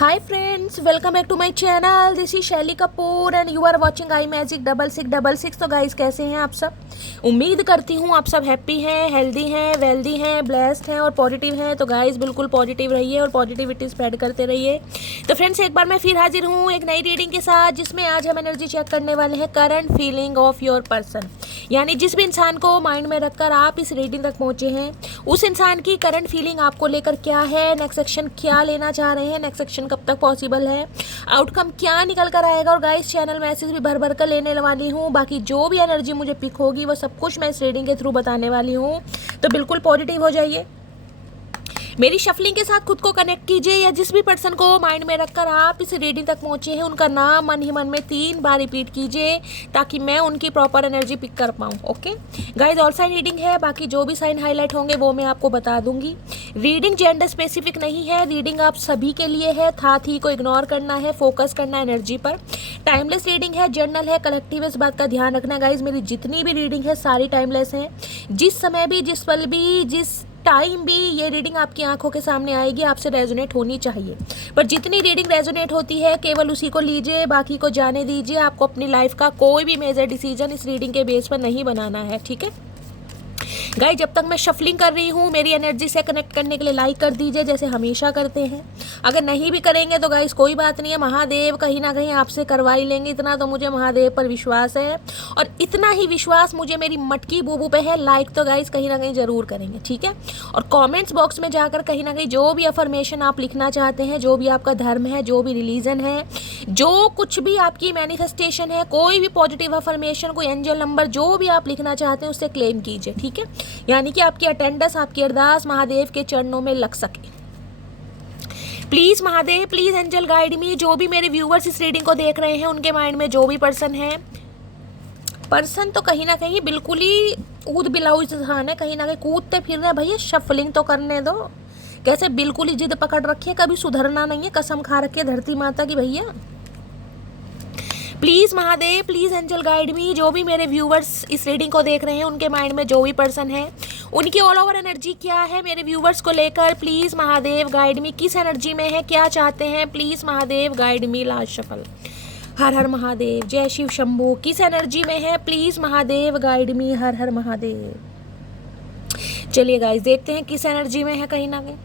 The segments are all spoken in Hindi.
Hi friends, welcome back to my channel. This is शैली Kapoor and you are watching I magic 6666। तो गाइस कैसे हैं आप सब? उम्मीद करती हूँ आप सब हैप्पी हैं, हेल्दी हैं, वेल्दी हैं, ब्लेस्ड हैं और पॉजिटिव हैं। तो गाइस बिल्कुल पॉजिटिव रहिए और पॉजिटिविटी स्प्रेड करते रहिए। तो फ्रेंड्स एक बार मैं फिर हाजिर हूँ एक नई रीडिंग के साथ, जिसमें आज हम एनर्जी चेक करने वाले हैं current feeling of your person. यानी जिस भी इंसान को माइंड में रखकर आप इस रीडिंग तक पहुँचे हैं, उस इंसान की करंट फीलिंग आपको लेकर क्या है, नेक्स्ट सेक्शन क्या लेना चाह रहे हैं, नेक्स्ट सेक्शन कब तक पॉसिबल है, आउटकम क्या निकल कर आएगा। और गाइस चैनल मैसेज भी भर भर कर लेने वाली हूँ। बाकी जो भी एनर्जी मुझे पिक होगी वो सब कुछ मैं इस रीडिंग के थ्रू बताने वाली हूँ। तो बिल्कुल पॉजिटिव हो जाइए, मेरी शफलिंग के साथ खुद को कनेक्ट कीजिए, या जिस भी पर्सन को माइंड में रखकर आप इस रीडिंग तक पहुंचे हैं उनका नाम मन ही मन में 3 बार रिपीट कीजिए, ताकि मैं उनकी प्रॉपर एनर्जी पिक कर पाऊँ। Okay guys, all sign reading है, बाकी जो भी साइन हाईलाइट होंगे वो मैं आपको बता दूंगी। रीडिंग जेंडर स्पेसिफिक नहीं है, रीडिंग आप सभी के लिए है। थी को इग्नोर करना है, फोकस करना है एनर्जी पर। टाइमलेस रीडिंग है, जर्नल है, कलेक्टिव, इस बात का ध्यान रखना गाइज। मेरी जितनी भी रीडिंग है सारी टाइमलेस हैं। जिस समय भी, जिस पल भी, जिस टाइम भी ये रीडिंग आपकी आंखों के सामने आएगी आपसे रेजोनेट होनी चाहिए। पर जितनी रीडिंग रेजोनेट होती है केवल उसी को लीजिए, बाकी को जाने दीजिए। आपको अपनी लाइफ का कोई भी मेजर डिसीजन इस रीडिंग के बेस पर नहीं बनाना है, ठीक है गाइस। जब तक मैं शफलिंग कर रही हूँ मेरी एनर्जी से कनेक्ट करने के लिए लाइक कर दीजिए, जैसे हमेशा करते हैं। अगर नहीं भी करेंगे तो गाइस कोई बात नहीं है, महादेव कहीं ना कहीं आपसे करवा ही लेंगे। इतना तो मुझे महादेव पर विश्वास है, और इतना ही विश्वास मुझे मेरी मटकी बूबू पे है। लाइक तो गाइस कहीं ना कहीं ज़रूर करेंगे, ठीक है। और कॉमेंट्स बॉक्स में जाकर कहीं ना कहीं जो भी अफर्मेशन आप लिखना चाहते हैं, जो भी आपका धर्म है, जो भी रिलीजन है, जो कुछ भी आपकी मैनिफेस्टेशन है, कोई भी पॉजिटिव अफर्मेशन, कोई एंजल नंबर, जो भी आप लिखना चाहते हैं उससे क्लेम कीजिए, ठीक है। यानी कि आपकी अटेंडेंस, आपकी अरदास महादेव के चरणों में लग सके। Please Mahadev, please angel guide me. जो भी मेरे व्यूवर्स इस रीडिंग को देख रहे हैं उनके माइंड में जो भी पर्सन है, पर्सन तो कहीं ना कहीं बिल्कुल ही ऊद बिलाऊ इंसान है, कहीं ना कहीं कूदते फिर रहे। भैया शफलिंग तो करने दो, कैसे बिल्कुल ही जिद पकड़ रखी है, कभी सुधरना नहीं है, कसम खा रखी है धरती माता की। भैया please Mahadev, please angel guide me. जो भी मेरे व्यूवर्स इस रीडिंग को देख रहे हैं उनके माइंड में जो भी पर्सन है उनकी ऑल ओवर एनर्जी क्या है मेरे व्यूवर्स को लेकर। प्लीज़ महादेव गाइड मी, किस एनर्जी में है, क्या चाहते हैं, please Mahadev guide me. Last shuffle, हर हर महादेव, जय शिव शंभू। किस एनर्जी में है, प्लीज़ महादेव गाइड मी, हर हर महादेव। चलिए गाइस देखते हैं किस एनर्जी में है। कहीं ना कहीं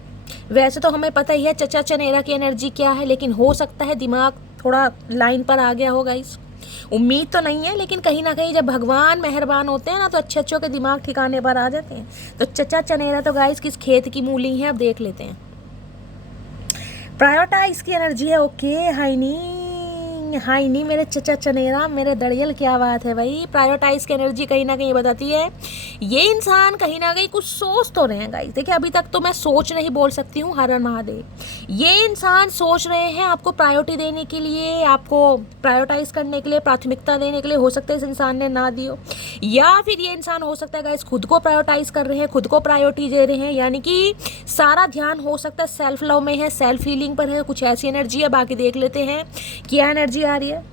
वैसे तो हमें पता ही है चचा चनेरा की एनर्जी क्या है, लेकिन हो सकता है दिमाग थोड़ा लाइन पर आ गया हो गाइस। उम्मीद तो नहीं है, लेकिन कहीं ना कहीं जब भगवान मेहरबान होते हैं ना तो अच्छे अच्छों के दिमाग ठिकाने पर आ जाते हैं। तो चचा चनेरा तो गाइस किस खेत की मूली है, अब देख लेते हैं। प्रायोरिटाइज की एनर्जी है। ओके हाई नी मेरे चचा चनेरा, मेरे दड़ियल, क्या बात है भाई। प्रायोरिटाइज की एनर्जी कहीं ना कहीं बताती है ये इंसान कहीं ना कहीं कुछ सोच तो रहे हैं गाइस। देखिए अभी तक तो मैं सोच नहीं बोल सकती हूँ, हर हर महादेव। ये इंसान सोच रहे हैं आपको प्रायोरिटी देने के लिए, आपको प्रायोरिटाइज करने के लिए, प्राथमिकता देने के लिए। हो सकता है इस इंसान ने ना दियो, या फिर ये इंसान हो सकता है गाइस खुद को प्रायोरिटाइज कर रहे हैं, खुद को प्रायोरिटी दे रहे हैं। यानी कि सारा ध्यान हो सकता है सेल्फ लव में है, सेल्फ हीलिंग पर है, कुछ ऐसी एनर्जी है। बाकी देख लेते हैं क्या एनर्जी आ रही है।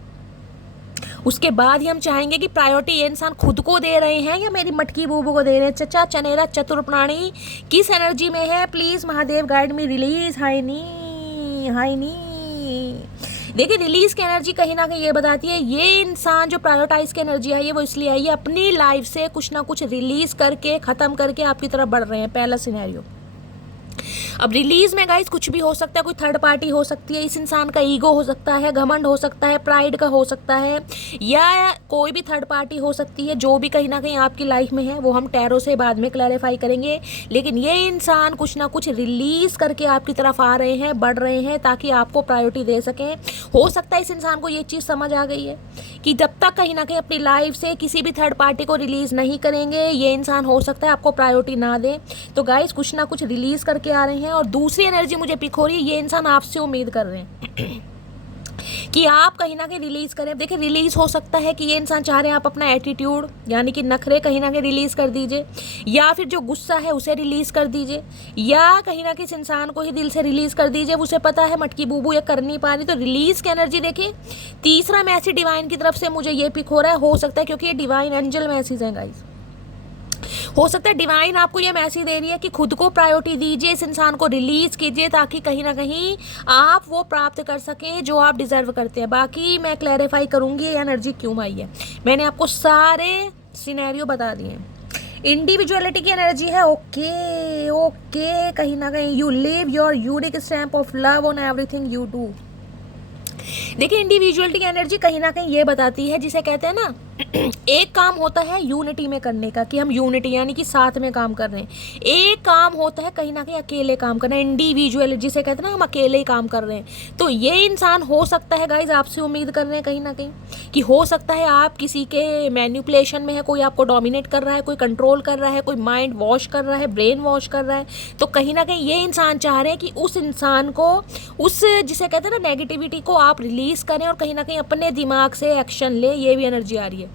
उसके बाद ही हम चाहेंगे कि प्रायोरिटी ये इंसान खुद को दे रहे हैं या मेरी मटकी बूबू को दे रहे हैं। चचा चनेरा चतुर प्राणी किस एनर्जी में है, please Mahadev guide me. Release हाई नी। देखिए रिलीज की एनर्जी कहीं ना कहीं ये बताती है ये इंसान जो प्रायोरिटाइज की एनर्जी आई है वो इसलिए आई है अपनी लाइफ से कुछ ना कुछ रिलीज करके, खत्म करके आपकी तरफ बढ़ रहे हैं। पहला सिनेरियो। अब रिलीज में गाइस कुछ भी हो सकता है, कोई थर्ड पार्टी हो सकती है, इस इंसान का ईगो हो सकता है, घमंड हो सकता है, प्राइड का हो सकता है, या कोई भी थर्ड पार्टी हो सकती है। जो भी कहीं ना कहीं आपकी लाइफ में है वो हम टैरो से बाद में क्लैरिफाई करेंगे। लेकिन ये इंसान कुछ ना कुछ रिलीज करके आपकी तरफ आ रहे हैं, बढ़ रहे हैं, ताकि आपको प्रायोरिटी दे सकें। हो सकता है इस इंसान को ये चीज़ समझ आ गई है कि जब तक कहीं ना कहीं अपनी लाइफ से किसी भी थर्ड पार्टी को रिलीज नहीं करेंगे ये इंसान हो सकता है आपको प्रायोरिटी ना दे। तो गाइस कुछ ना कुछ रिलीज करके आ रहे हैं। और दूसरी एनर्जी मुझे पिक हो रही है, ये इंसान आपसे उम्मीद कर रहे हैं कि आप कहीं ना कहीं रिलीज करें। देखिए रिलीज हो सकता है कि ये इंसान चाह रहे हैं आप अपना एटीट्यूड यानी कि नखरे कहीं ना कहीं रिलीज कर दीजिए, या फिर जो गुस्सा है उसे रिलीज कर दीजिए, या कहीं ना कहीं इस इंसान को ही दिल से रिलीज कर दीजिए। उसे पता है मटकी बूबू ये कर नहीं पा रही। तो रिलीज की एनर्जी देखिए। तीसरा मैसेज डिवाइन की तरफ से मुझे ये पिक हो रहा है, हो सकता है क्योंकि ये डिवाइन एंजल मैसेज है गाइस। हो सकता है डिवाइन आपको ये मैसेज दे रही है कि खुद को प्रायोरिटी दीजिए, इस इंसान को रिलीज कीजिए ताकि कहीं ना कहीं आप वो प्राप्त कर सकें जो आप डिजर्व करते हैं। बाकी मैं क्लैरिफाई करूंगी ये एनर्जी क्यों आई है, मैंने आपको सारे सिनेरियो बता दिए हैं। इंडिविजुअलिटी की एनर्जी है, ओके ओके, कहीं ना कहीं you live your unique stamp of love on everything you do. देखिए इंडिविजुअलिटी की एनर्जी कहीं ना कहीं ये बताती है, जिसे कहते हैं ना एक काम होता है यूनिटी में करने का, कि हम यूनिटी यानी कि साथ में काम कर रहे हैं। एक काम होता है कहीं ना कहीं अकेले काम करना, इंडिविजुअल जिसे कहते हैं ना हम अकेले ही काम कर रहे हैं। तो ये इंसान हो सकता है गाइज, आपसे उम्मीद कर रहे हैं कहीं ना कहीं कि हो सकता है आप किसी के मैनिपुलेशन में है, कोई आपको डोमिनेट कर रहा है, कोई कंट्रोल कर रहा है, कोई माइंड वॉश कर रहा है, ब्रेन वॉश कर रहा है। तो कहीं ना कहीं ये इंसान चाह रहे हैं कि उस इंसान को, उस जिसे कहते हैं ना नेगेटिविटी को आप रिलीज करें और कहीं ना कहीं अपने दिमाग से एक्शन ले। ये भी एनर्जी आ रही है।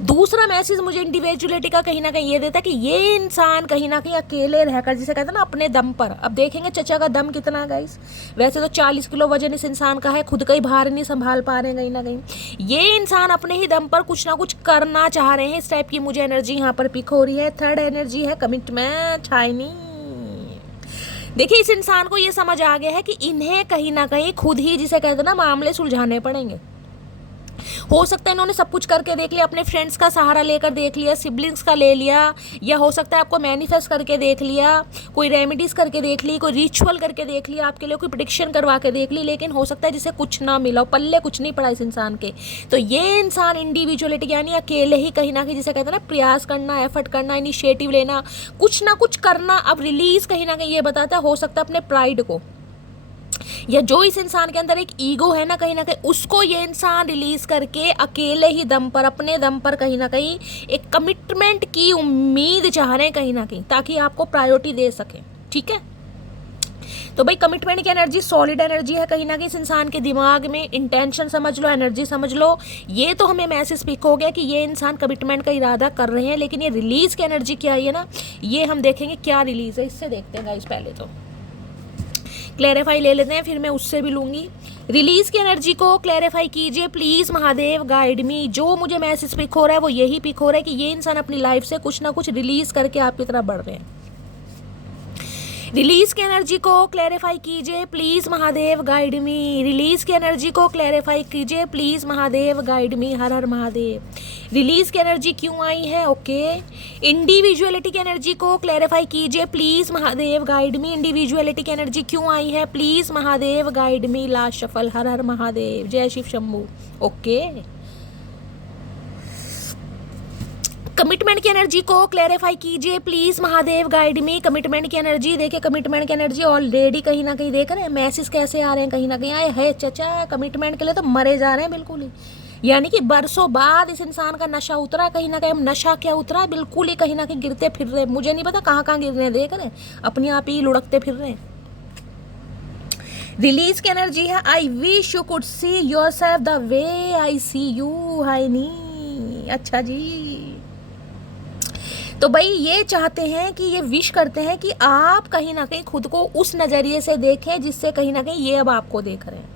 दूसरा मैसेज मुझे इंडिविजुअलिटी का कहीं ना कहीं ये देता है कि ये इंसान कहीं ना कहीं अकेले रहकर, जिसे कहते हैं ना अपने दम पर, अब देखेंगे चचा का दम कितना है गाइस। वैसे तो 40 किलो वजन इस इंसान का है, खुद का ही भार नहीं संभाल पा रहे हैं कहीं ना कहीं। ये इंसान अपने ही दम पर कुछ ना कुछ करना चाह रहे हैं, इस टाइप की मुझे एनर्जी यहाँ पर पिक हो रही है। थर्ड एनर्जी है कमिटमेंट, शाइनी। देखिए इस इंसान को ये समझ आ गया है कि इन्हें कहीं ना कहीं खुद ही, जिसे कहते हैं ना, मामले सुलझाने पड़ेंगे। हो सकता है इन्होंने सब कुछ करके देख लिया, अपने फ्रेंड्स का सहारा लेकर देख लिया, सिबलिंग्स का ले लिया, या हो सकता है आपको मैनिफेस्ट करके देख लिया, कोई रेमेडीज करके देख ली, कोई रिचुअल करके देख लिया, आपके लिए कोई प्रेडिक्शन करवा के देख ली, लेकिन हो सकता है जिसे कुछ ना मिला, पल्ले कुछ नहीं पड़ा इस इंसान के। तो ये इंसान इंडिविजुअलिटी यानी अकेले ही कहीं ना कहीं, जिसे कहते हैं ना, प्रयास करना, एफर्ट करना, इनिशिएटिव लेना, कुछ ना कुछ करना, अब रिलीज कहीं ना कहीं ये बताता है, हो सकता है अपने प्राइड को, या जो इस इंसान के अंदर एक ईगो है ना कहीं उसको ये इंसान रिलीज करके अकेले ही दम पर, अपने दम पर कहीं ना कहीं एक कमिटमेंट की उम्मीद चाह रहे हैं कहीं ना कहीं, ताकि आपको प्रायोरिटी दे सके। ठीक है, तो भाई कमिटमेंट की एनर्जी सॉलिड एनर्जी है कहीं ना कहीं इस इंसान के दिमाग में। इंटेंशन समझ लो, एनर्जी समझ लो। ये तो हमें मैसेज पिक हो गया कि ये इंसान कमिटमेंट का इरादा कर रहे हैं, लेकिन ये रिलीज की एनर्जी क्या है ना, ये हम देखेंगे क्या रिलीज है, इससे देखते हैं गाइस। पहले तो क्लैरिफाई ले लेते हैं, फिर मैं उससे भी लूँगी। रिलीज की एनर्जी को क्लैरिफाई कीजिए प्लीज़ महादेव, गाइड मी। जो मुझे मैसेज पिक हो रहा है वो यही पिक हो रहा है कि ये इंसान अपनी लाइफ से कुछ ना कुछ रिलीज करके आपकी तरफ बढ़ रहे हैं। रिलीज की एनर्जी को क्लैरिफाई कीजिए please Mahadev, guide me. Release की एनर्जी को क्लैरिफाई कीजिए प्लीज़ महादेव, गाइड मी। हर हर महादेव। रिलीज की एनर्जी क्यों आई है, ओके। इंडिविजुअलिटी की एनर्जी को क्लैरिफाई कीजिए please Mahadev, guide me. Individuality की एनर्जी क्यों आई है, please Mahadev, guide me. Last shuffle, हर हर महादेव, जय शिव शंभू, ओके। कमिटमेंट की एनर्जी को क्लैरिफाई कीजिए please Mahadev, guide me. Commitment की एनर्जी देखिए, कमिटमेंट की एनर्जी ऑलरेडी कहीं ना कहीं देख रहे हैं मैसेज कैसे आ रहे हैं, कहीं ना कहीं आए है चचा कमिटमेंट के लिए तो मरे जा रहे हैं बिल्कुल ही। यानी कि बरसों बाद इस इंसान का नशा उतरा कहीं ना कहीं। नशा क्या उतरा है, बिल्कुल ही कहीं ना कहीं गिरते फिर रहे, मुझे नहीं पता कहाँ कहाँ गिर रहे हैं, देख रहे हैं अपने आप ही लुढ़कते फिर रहे हैं। रिलीज की एनर्जी है I wish you could see yourself the way I see you, हाय नी। अच्छा जी, तो भाई ये चाहते हैं कि, ये विश करते हैं कि आप कहीं ना कहीं खुद को उस नज़रिए से देखें जिससे कहीं ना कहीं ये अब आपको देख रहे हैं।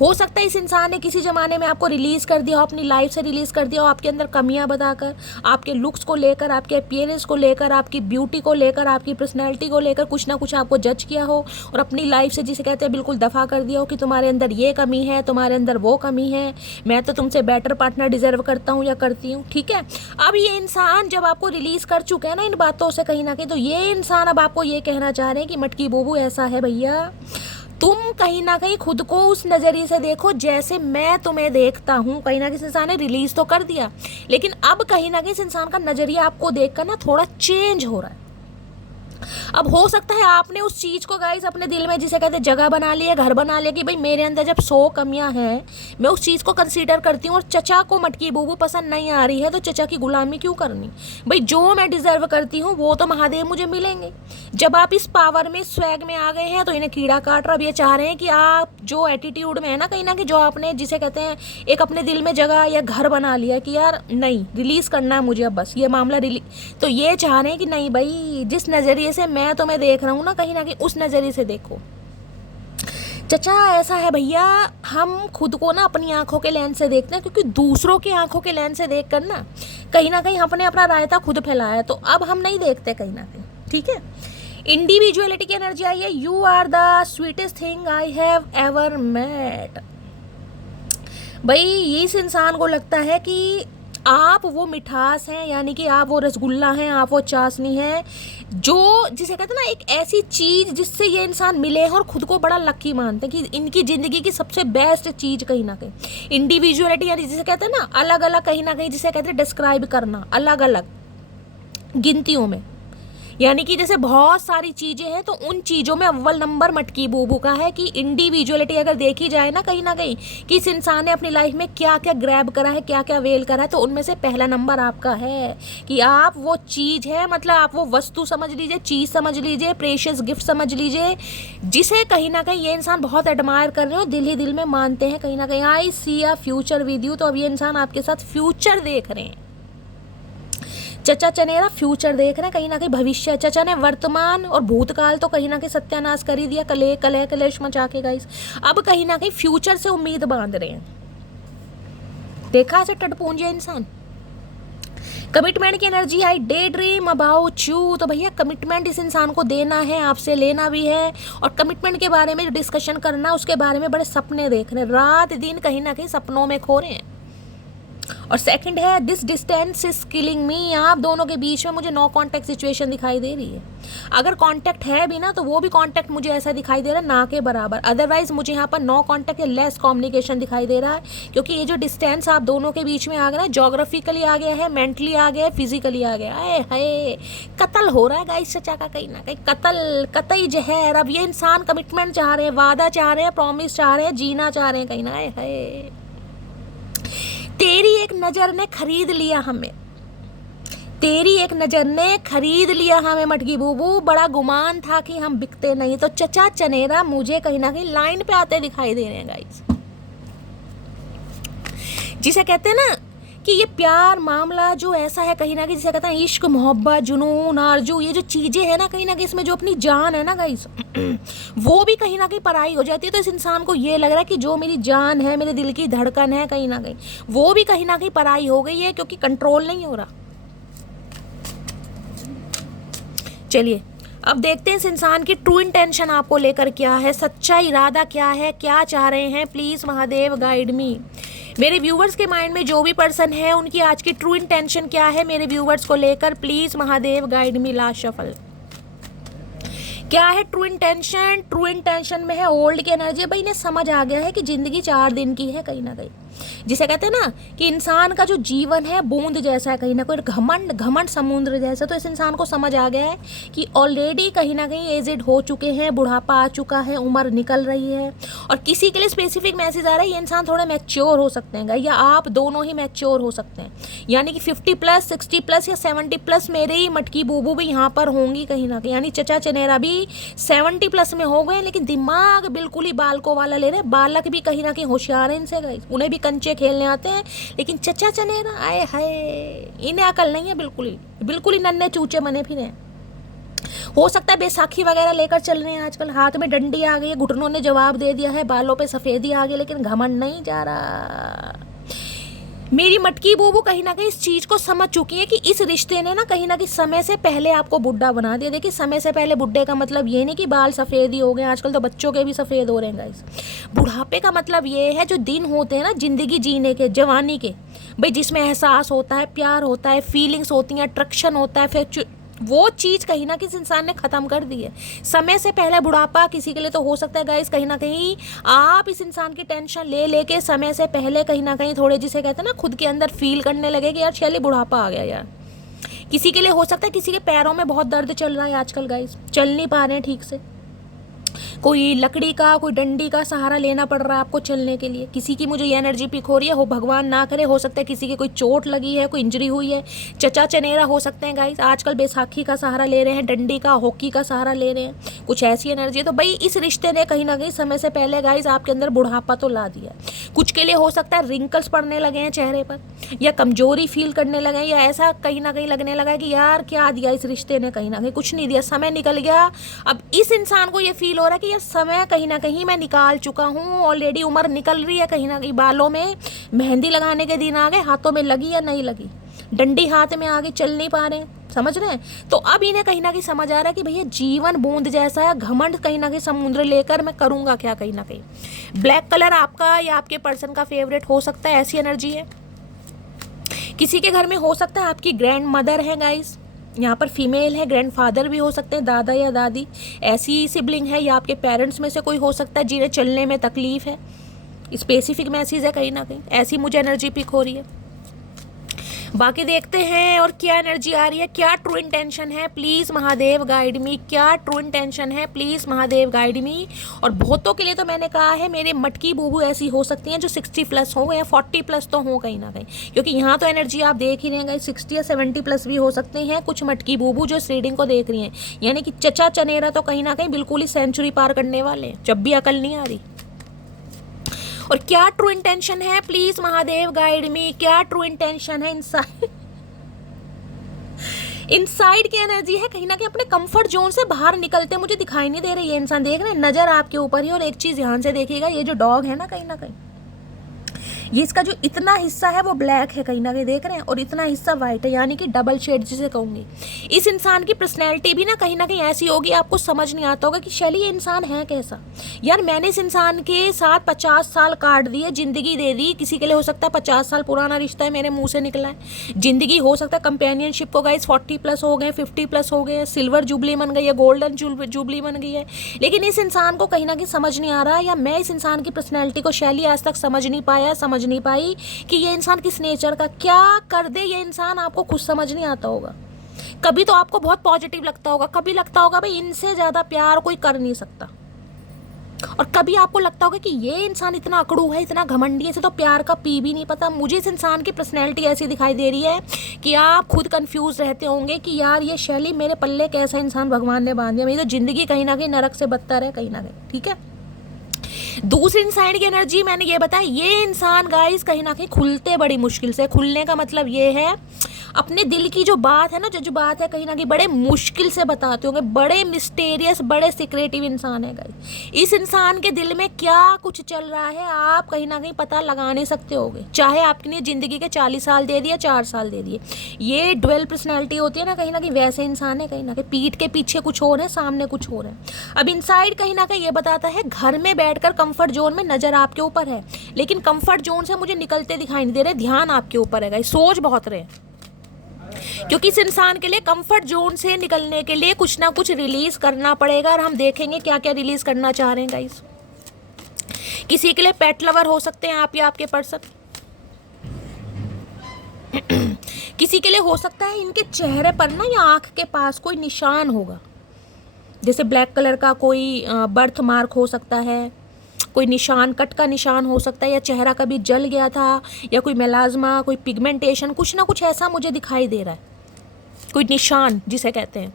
हो सकता है इस इंसान ने किसी ज़माने में आपको रिलीज कर दिया हो, अपनी लाइफ से रिलीज कर दिया हो, आपके अंदर कमियां बताकर, आपके लुक्स को लेकर, आपके अपीयरेंस को लेकर, आपकी ब्यूटी को लेकर, आपकी पर्सनैलिटी को लेकर कुछ ना कुछ आपको जज किया हो और अपनी लाइफ से, जिसे कहते हैं, बिल्कुल दफ़ा कर दिया हो कि तुम्हारे अंदर ये कमी है, तुम्हारे अंदर वो कमी है, मैं तो तुमसे बेटर पार्टनर डिजर्व करता हूँ या करती हूँ। ठीक है, अब ये इंसान जब आपको रिलीज कर चुका है ना इन बातों से कहीं ना कहीं, तो ये इंसान अब आपको ये कहना चाह रहे हैं कि मटकी बूबू ऐसा है भैया, तुम कहीं ना कहीं खुद को उस नज़रिए से देखो जैसे मैं तुम्हें देखता हूँ। कहीं ना कहीं इस इंसान ने रिलीज तो कर दिया, लेकिन अब कहीं ना कहीं इस इंसान का नज़रिया आपको देखकर ना थोड़ा चेंज हो रहा है। अब हो सकता है आपने उस चीज़ को गाइस अपने दिल में, जिसे कहते हैं, जगह बना लिया, घर बना लिया कि भाई मेरे अंदर जब 100 कमियां हैं, मैं उस चीज़ को कंसीडर करती हूँ और चचा को मटकी बूबू पसंद नहीं आ रही है, तो चचा की गुलामी क्यों करनी भाई। जो मैं डिजर्व करती हूँ वो तो महादेव मुझे मिलेंगे। जब आप इस पावर में, स्वैग में आ गए हैं, तो इन्हें कीड़ा काट रहा। अब ये चाह रहे हैं कि आप जो एटीट्यूड में है ना कहीं जो आपने, जिसे कहते हैं, एक अपने दिल में जगह या घर बना लिया कि यार नहीं रिलीज़ करना है मुझे, अब बस ये मामला तो ये चाह रहे हैं कि नहीं भाई, जिस नज़रिए से मैं तुम्हें देख रहा हूँ ना कहीं उस नज़रिए से देखो। चचा ऐसा है भैया, हम खुद को ना अपनी आंखों के लेंस से देखते हैं, क्योंकि दूसरों की आंखों के लेंस से देख कर ना कहीं ना कहीं हमने अपना रायता खुद फैलाया, तो अब हम नहीं देखते कहीं ना कहीं, ठीक है। इंडिविजुअलिटी की एनर्जी आई है, you are the sweetest thing I have ever met. भाई इस इंसान को लगता है कि आप वो मिठास हैं, यानी कि आप वो रसगुल्ला हैं, आप वो चाशनी हैं, जो जिसे कहते हैं ना एक ऐसी चीज़ जिससे ये इंसान मिले हैं और खुद को बड़ा लकी मानते हैं कि इनकी ज़िंदगी की सबसे बेस्ट चीज़ कहीं ना कहीं इंडिविजुअलिटी, यानी जिसे कहते हैं ना अलग अलग, कहीं ना कहीं जिसे कहते हैं डिस्क्राइब करना अलग अलग गिनतियों में, यानी कि जैसे बहुत सारी चीज़ें हैं तो उन चीज़ों में अव्वल नंबर मटकी बूबू का है कि इंडिविजुअलिटी अगर देखी जाए ना कहीं कि इस इंसान ने अपनी लाइफ में क्या क्या ग्रैब करा है, क्या क्या वेल करा है, तो उनमें से पहला नंबर आपका है कि आप वो चीज़ है, मतलब आप वो वस्तु समझ लीजिए, चीज़ समझ लीजिए, प्रेशियस गिफ्ट समझ लीजिए, जिसे कहीं ना कहीं ये इंसान बहुत एडमायर कर रहे हो, दिल ही दिल में मानते हैं कहीं ना कहीं। आई सी अ फ्यूचर विद यू, तो अब ये इंसान आपके साथ फ्यूचर देख रहे हैं। चचा चनेरा फ्यूचर देख रहे हैं, कहीं ना कहीं भविष्य। चचा ने वर्तमान और भूतकाल तो कहीं ना कहीं सत्यानाश कर ही दिया, कलेश मचा के गाइस। अब कहीं ना कहीं फ्यूचर से उम्मीद बांध रहे हैं। देखा ऐसे टटपूंजे इंसान। कमिटमेंट की energy I, day dream about you. तो भैया कमिटमेंट इस इंसान को देना है, आपसे लेना भी है, और कमिटमेंट के बारे में जो डिस्कशन करना उसके बारे में बड़े सपने देख रहे हैं, रात दिन कहीं ना कहीं सपनों में खो रहे हैं। और सेकंड है दिस डिस्टेंस इज किलिंग मी। आप दोनों के बीच में मुझे नो कांटेक्ट सिचुएशन दिखाई दे रही है। अगर कांटेक्ट है भी ना तो वो भी कांटेक्ट मुझे ऐसा दिखाई दे रहा है ना के बराबर, अदरवाइज मुझे यहाँ पर नो कांटेक्ट या लेस कम्युनिकेशन दिखाई दे रहा है, क्योंकि ये जो डिस्टेंस आप दोनों के बीच में आ गया है, जोग्राफिकली आ गया है, मेंटली आ गया है, फिजिकली आ गया है। कत्ल हो रहा है गाइस चचा का कहीं ना कहीं, कत्ल कतई जहर। अब ये इंसान कमिटमेंट चाह रहे हैं, वादा चाह रहे हैं, प्रॉमिस चाह रहे हैं, जीना चाह रहे हैं कहीं ना। है तेरी एक नज़र ने खरीद लिया हमें, तेरी एक नज़र ने खरीद लिया हमें मटकी बूबू, बड़ा गुमान था कि हम बिकते नहीं। तो चचा चनेरा मुझे कहीं ना कहीं लाइन पे आते दिखाई दे रहे हैं गाइस, जिसे कहते हैं ना कि ये प्यार मामला जो ऐसा है कहीं ना कहीं, जिसे कहते हैं इश्क मोहब्बत जुनून आरजू, ये जो चीज़ें हैं ना कहीं इसमें जो अपनी जान है ना गाइस वो भी कहीं ना कहीं पराई हो जाती है। तो इस इंसान को ये लग रहा है कि जो मेरी जान है, मेरे दिल की धड़कन है, कहीं ना कहीं वो भी कहीं ना कहीं पराई हो गई है, क्योंकि कंट्रोल नहीं हो रहा। चलिए अब देखते हैं इस इंसान की ट्रू इंटेंशन आपको लेकर क्या है, सच्चा इरादा क्या है, क्या चाह रहे हैं। प्लीज़ महादेव गाइड मी। मेरे व्यूवर्स के माइंड में जो भी पर्सन है उनकी आज की ट्रू इंटेंशन क्या है मेरे व्यूवर्स को लेकर, please Mahadev guide me. Last shuffle क्या है ट्रू इंटेंशन? ट्रू इंटेंशन में है ओल्ड की एनर्जी। भाई इन्हें समझ आ गया है कि ज़िंदगी 4 दिन की है कहीं ना कहीं, जिसे कहते हैं ना कि इंसान का जो जीवन है बूंद जैसा है, कहीं ना कोई घमंड समुद्र जैसा। तो इस इंसान को समझ आ गया है कि ऑलरेडी कहीं ना कहीं एजेड हो चुके हैं, बुढ़ापा आ चुका है, उम्र निकल रही है। और किसी के लिए स्पेसिफिक मैसेज आ रहा है ये इंसान थोड़े मैच्योर हो सकते हैं, या आप दोनों ही मैच्योर हो सकते हैं, यानी कि 50+, 60+ या 70+ मेरे ही मटकी बूबू भी यहाँ पर होंगी कहीं ना कहीं। यानी चचा चनेरा भी 70+ में हो गए, लेकिन दिमाग बिल्कुल ही बालकों वाला ले रहे हैं। बालक भी कहीं ना कहीं होशियार है इनसे गाइस, उन्हें भी कंचे खेलने आते हैं, लेकिन चचा चनेरा आए हाय इन्हें अकल नहीं है, बिल्कुल ही नन्हे चूचे बने फिरे हैं। हो सकता है बैसाखी वगैरह लेकर चल रहे हैं आजकल, हाथ में डंडी आ गई है, घुटनों ने जवाब दे दिया है, बालों पे सफेदी आ गई, लेकिन घमंड नहीं जा रहा। मेरी मटकी बूबू कहीं ना कहीं इस चीज़ को समझ चुकी है कि इस रिश्ते ने ना कहीं समय से पहले आपको बुढ़ा बना दिया। देखिए समय से पहले बुढ़े का मतलब ये नहीं कि बाल सफ़ेद ही हो गए, आजकल तो बच्चों के भी सफ़ेद हो रहे हैं गाइस। बुढ़ापे का मतलब ये है जो दिन होते हैं ना ज़िंदगी जीने के, जवानी के, भाई जिसमें एहसास होता है, प्यार होता है, फीलिंग्स होती हैं, अट्रैक्शन होता है, फिर वो चीज़ कहीं ना किसी इंसान ने ख़त्म कर दी है। समय से पहले बुढ़ापा किसी के लिए तो हो सकता है गाइस, कहीं ना कहीं आप इस इंसान की टेंशन ले लेके समय से पहले कहीं ना कहीं थोड़े जिसे कहते हैं ना खुद के अंदर फील करने लगे कि यार शैली बुढ़ापा आ गया यार। किसी के लिए हो सकता है किसी के पैरों में बहुत दर्द चल रहा है आजकल गाइस, चल नहीं पा रहे हैं ठीक से, कोई लकड़ी का कोई डंडी का सहारा लेना पड़ रहा है आपको चलने के लिए। किसी की मुझे ये एनर्जी पिक हो रही है, हो भगवान ना करे, हो सकता है किसी की कोई चोट लगी है, कोई इंजरी हुई है, चचा चनेरा हो सकते हैं गाइस, आजकल बैसाखी का सहारा ले रहे हैं, डंडी का, हॉकी का सहारा ले रहे हैं, कुछ ऐसी एनर्जी है। तो भाई इस रिश्ते ने कहीं ना कहीं समय से पहले गाइस आपके अंदर बुढ़ापा तो ला दिया। कुछ के लिए हो सकता है रिंकल्स पड़ने लगे हैं चेहरे पर, या कमजोरी फील करने लगे हैं, या ऐसा कहीं ना कहीं लगने लगा है कि यार क्या दिया इस रिश्ते ने, कहीं ना कहीं कुछ नहीं दिया, समय निकल गया। अब इस इंसान को ये फील हो रहा है कि यार समय कहीं ना कहीं मैं निकाल चुका हूँ, ऑलरेडी उम्र निकल रही है, कहीं ना कहीं बालों में मेहंदी लगाने के दिन आ गए, हाथों में लगी या नहीं लगी, डंडी हाथ में आगे चल नहीं पा रहे हैं, समझ रहे हैं। तो अब इन्हें कहीं ना कहीं समझ आ रहा है कि भैया जीवन बूंद जैसा है, घमंड कहीं ना कहीं समुद्र लेकर मैं करूँगा क्या कहीं ना कहीं। ब्लैक कलर आपका या आपके पर्सन का फेवरेट हो सकता है, ऐसी एनर्जी है। किसी के घर में हो सकता है आपकी ग्रैंड मदर है गाइस, यहाँ पर फीमेल है, ग्रैंड फादर भी हो सकते हैं, दादा या दादी, ऐसी सिबलिंग है, या आपके पेरेंट्स में से कोई हो सकता है जिन्हें चलने में तकलीफ है। स्पेसिफिक मैसेज है कहीं ना कहीं, ऐसी मुझे एनर्जी पिक हो रही है। बाकी देखते हैं और क्या एनर्जी आ रही है, क्या ट्रू इंटेंशन है, प्लीज़ महादेव गाइड मी, क्या ट्रू इंटेंशन है, प्लीज़ महादेव गाइड मी। और बहुतों के लिए तो मैंने कहा है मेरे मटकी बूबू ऐसी हो सकती हैं जो 60+ हो या 40+ तो हो कहीं ना कहीं, क्योंकि यहाँ तो एनर्जी आप देख ही रहे हैं 60 या 70+ भी हो सकते हैं कुछ मटकी बूबू जो इस रीडिंग को देख रही हैं। यानी कि चचा चनेरा तो कहीं ना कहीं बिल्कुल ही सेंचुरी पार करने वाले हैं, जब भी अकल नहीं आ रही। और क्या ट्रू इंटेंशन है, प्लीज महादेव गाइड मी, क्या ट्रू इंटेंशन है। इनसाइड की एनर्जी है कहीं ना कहीं अपने कंफर्ट जोन से बाहर निकलते मुझे दिखाई नहीं दे रही है इंसान, देख रहे हैं नजर आपके ऊपर ही। और एक चीज ध्यान से देखिएगा, ये जो डॉग है ना कहीं ये इसका जो इतना हिस्सा है वो ब्लैक है कहीं ना कहीं, देख रहे हैं, और इतना हिस्सा वाइट है, यानी कि डबल शेड जिसे कहूँगी। इस इंसान की पर्सनैलिटी भी ना कहीं ऐसी होगी, आपको समझ नहीं आता होगा कि शैली ये इंसान है कैसा। यार मैंने इस इंसान के साथ 50 साल काट दिए, ज़िंदगी दे दी। किसी के लिए हो सकता है 50 साल पुराना रिश्ता है, मेरे मुँह से निकला है। ज़िंदगी हो सकता है कंपेनियनशिप को गाइस 40+ हो गए, 50+ हो गए, सिल्वर जुबली बन गई है, गोल्डन जुबली बन गई है। लेकिन इस इंसान को कहीं ना कहीं समझ नहीं आ रहा, या मैं इस इंसान की पर्सनैलिटी को शैली आज तक समझ नहीं पाई कि ये इंसान किस नेचर का, क्या कर दे ये इंसान आपको खुद समझ नहीं आता होगा। कभी तो आपको बहुत पॉजिटिव लगता होगा, कभी लगता होगा भाई इनसे ज़्यादा प्यार कोई कर नहीं सकता, और कभी आपको लगता होगा कि ये इंसान इतना अकड़ू है, इतना घमंडी है, इसे तो प्यार का पी भी नहीं पता। मुझे इस इंसान की पर्सनैलिटी ऐसी दिखाई दे रही है कि आप खुद कंफ्यूज रहते होंगे कि यार ये शैली मेरे पल्ले कैसा इंसान भगवान ने बांध दिया, मेरी तो ज़िंदगी कहीं ना कहीं नरक से बदतर है कहीं ना कहीं, ठीक है। दूसरी इंसान की एनर्जी मैंने ये बताया, ये इंसान गाइस कहीं ना कहीं खुलते बड़ी मुश्किल से। खुलने का मतलब ये है अपने दिल की जो बात है ना, जो बात है कहीं ना कहीं बड़े मुश्किल से बताते होंगे, बड़े मिस्टेरियस, बड़े सीक्रेटिव इंसान है गाइस। इस इंसान के दिल में क्या कुछ चल रहा है आप कहीं ना कहीं पता लगा नहीं सकते होगे, चाहे आपने ज़िंदगी के 40 साल दे दिए, 4 साल दे दिए। ये ड्वेल पर्सनैलिटी होती है ना कहीं वैसे इंसान है कहीं ना कहीं, पीठ के पीछे कुछ और है, सामने कुछ और है। अब इनसाइड कहीं ना कहीं ये बताता है घर में बैठकर कंफर्ट जोन में नजर आपके ऊपर है, लेकिन कंफर्ट जोन से मुझे निकलते दिखाई नहीं दे रहे, ध्यान आपके ऊपर है गाइस, सोच बहुत रहे। क्योंकि इस इंसान के लिए कंफर्ट जोन से निकलने के लिए कुछ ना कुछ रिलीज करना पड़ेगा, और हम देखेंगे क्या क्या रिलीज करना चाह रहे हैं गाइस। किसी के लिए पेट लवर हो सकते हैं आप या आपके पर्सन। किसी के लिए हो सकता है इनके चेहरे पर ना या आंख के पास कोई निशान होगा, जैसे ब्लैक कलर का कोई बर्थ मार्क हो सकता है, कोई निशान, कट का निशान हो सकता है, या चेहरा कभी जल गया था, या कोई मेलाज्मा, कोई पिगमेंटेशन, कुछ ना कुछ ऐसा मुझे दिखाई दे रहा है, कोई निशान जिसे कहते हैं।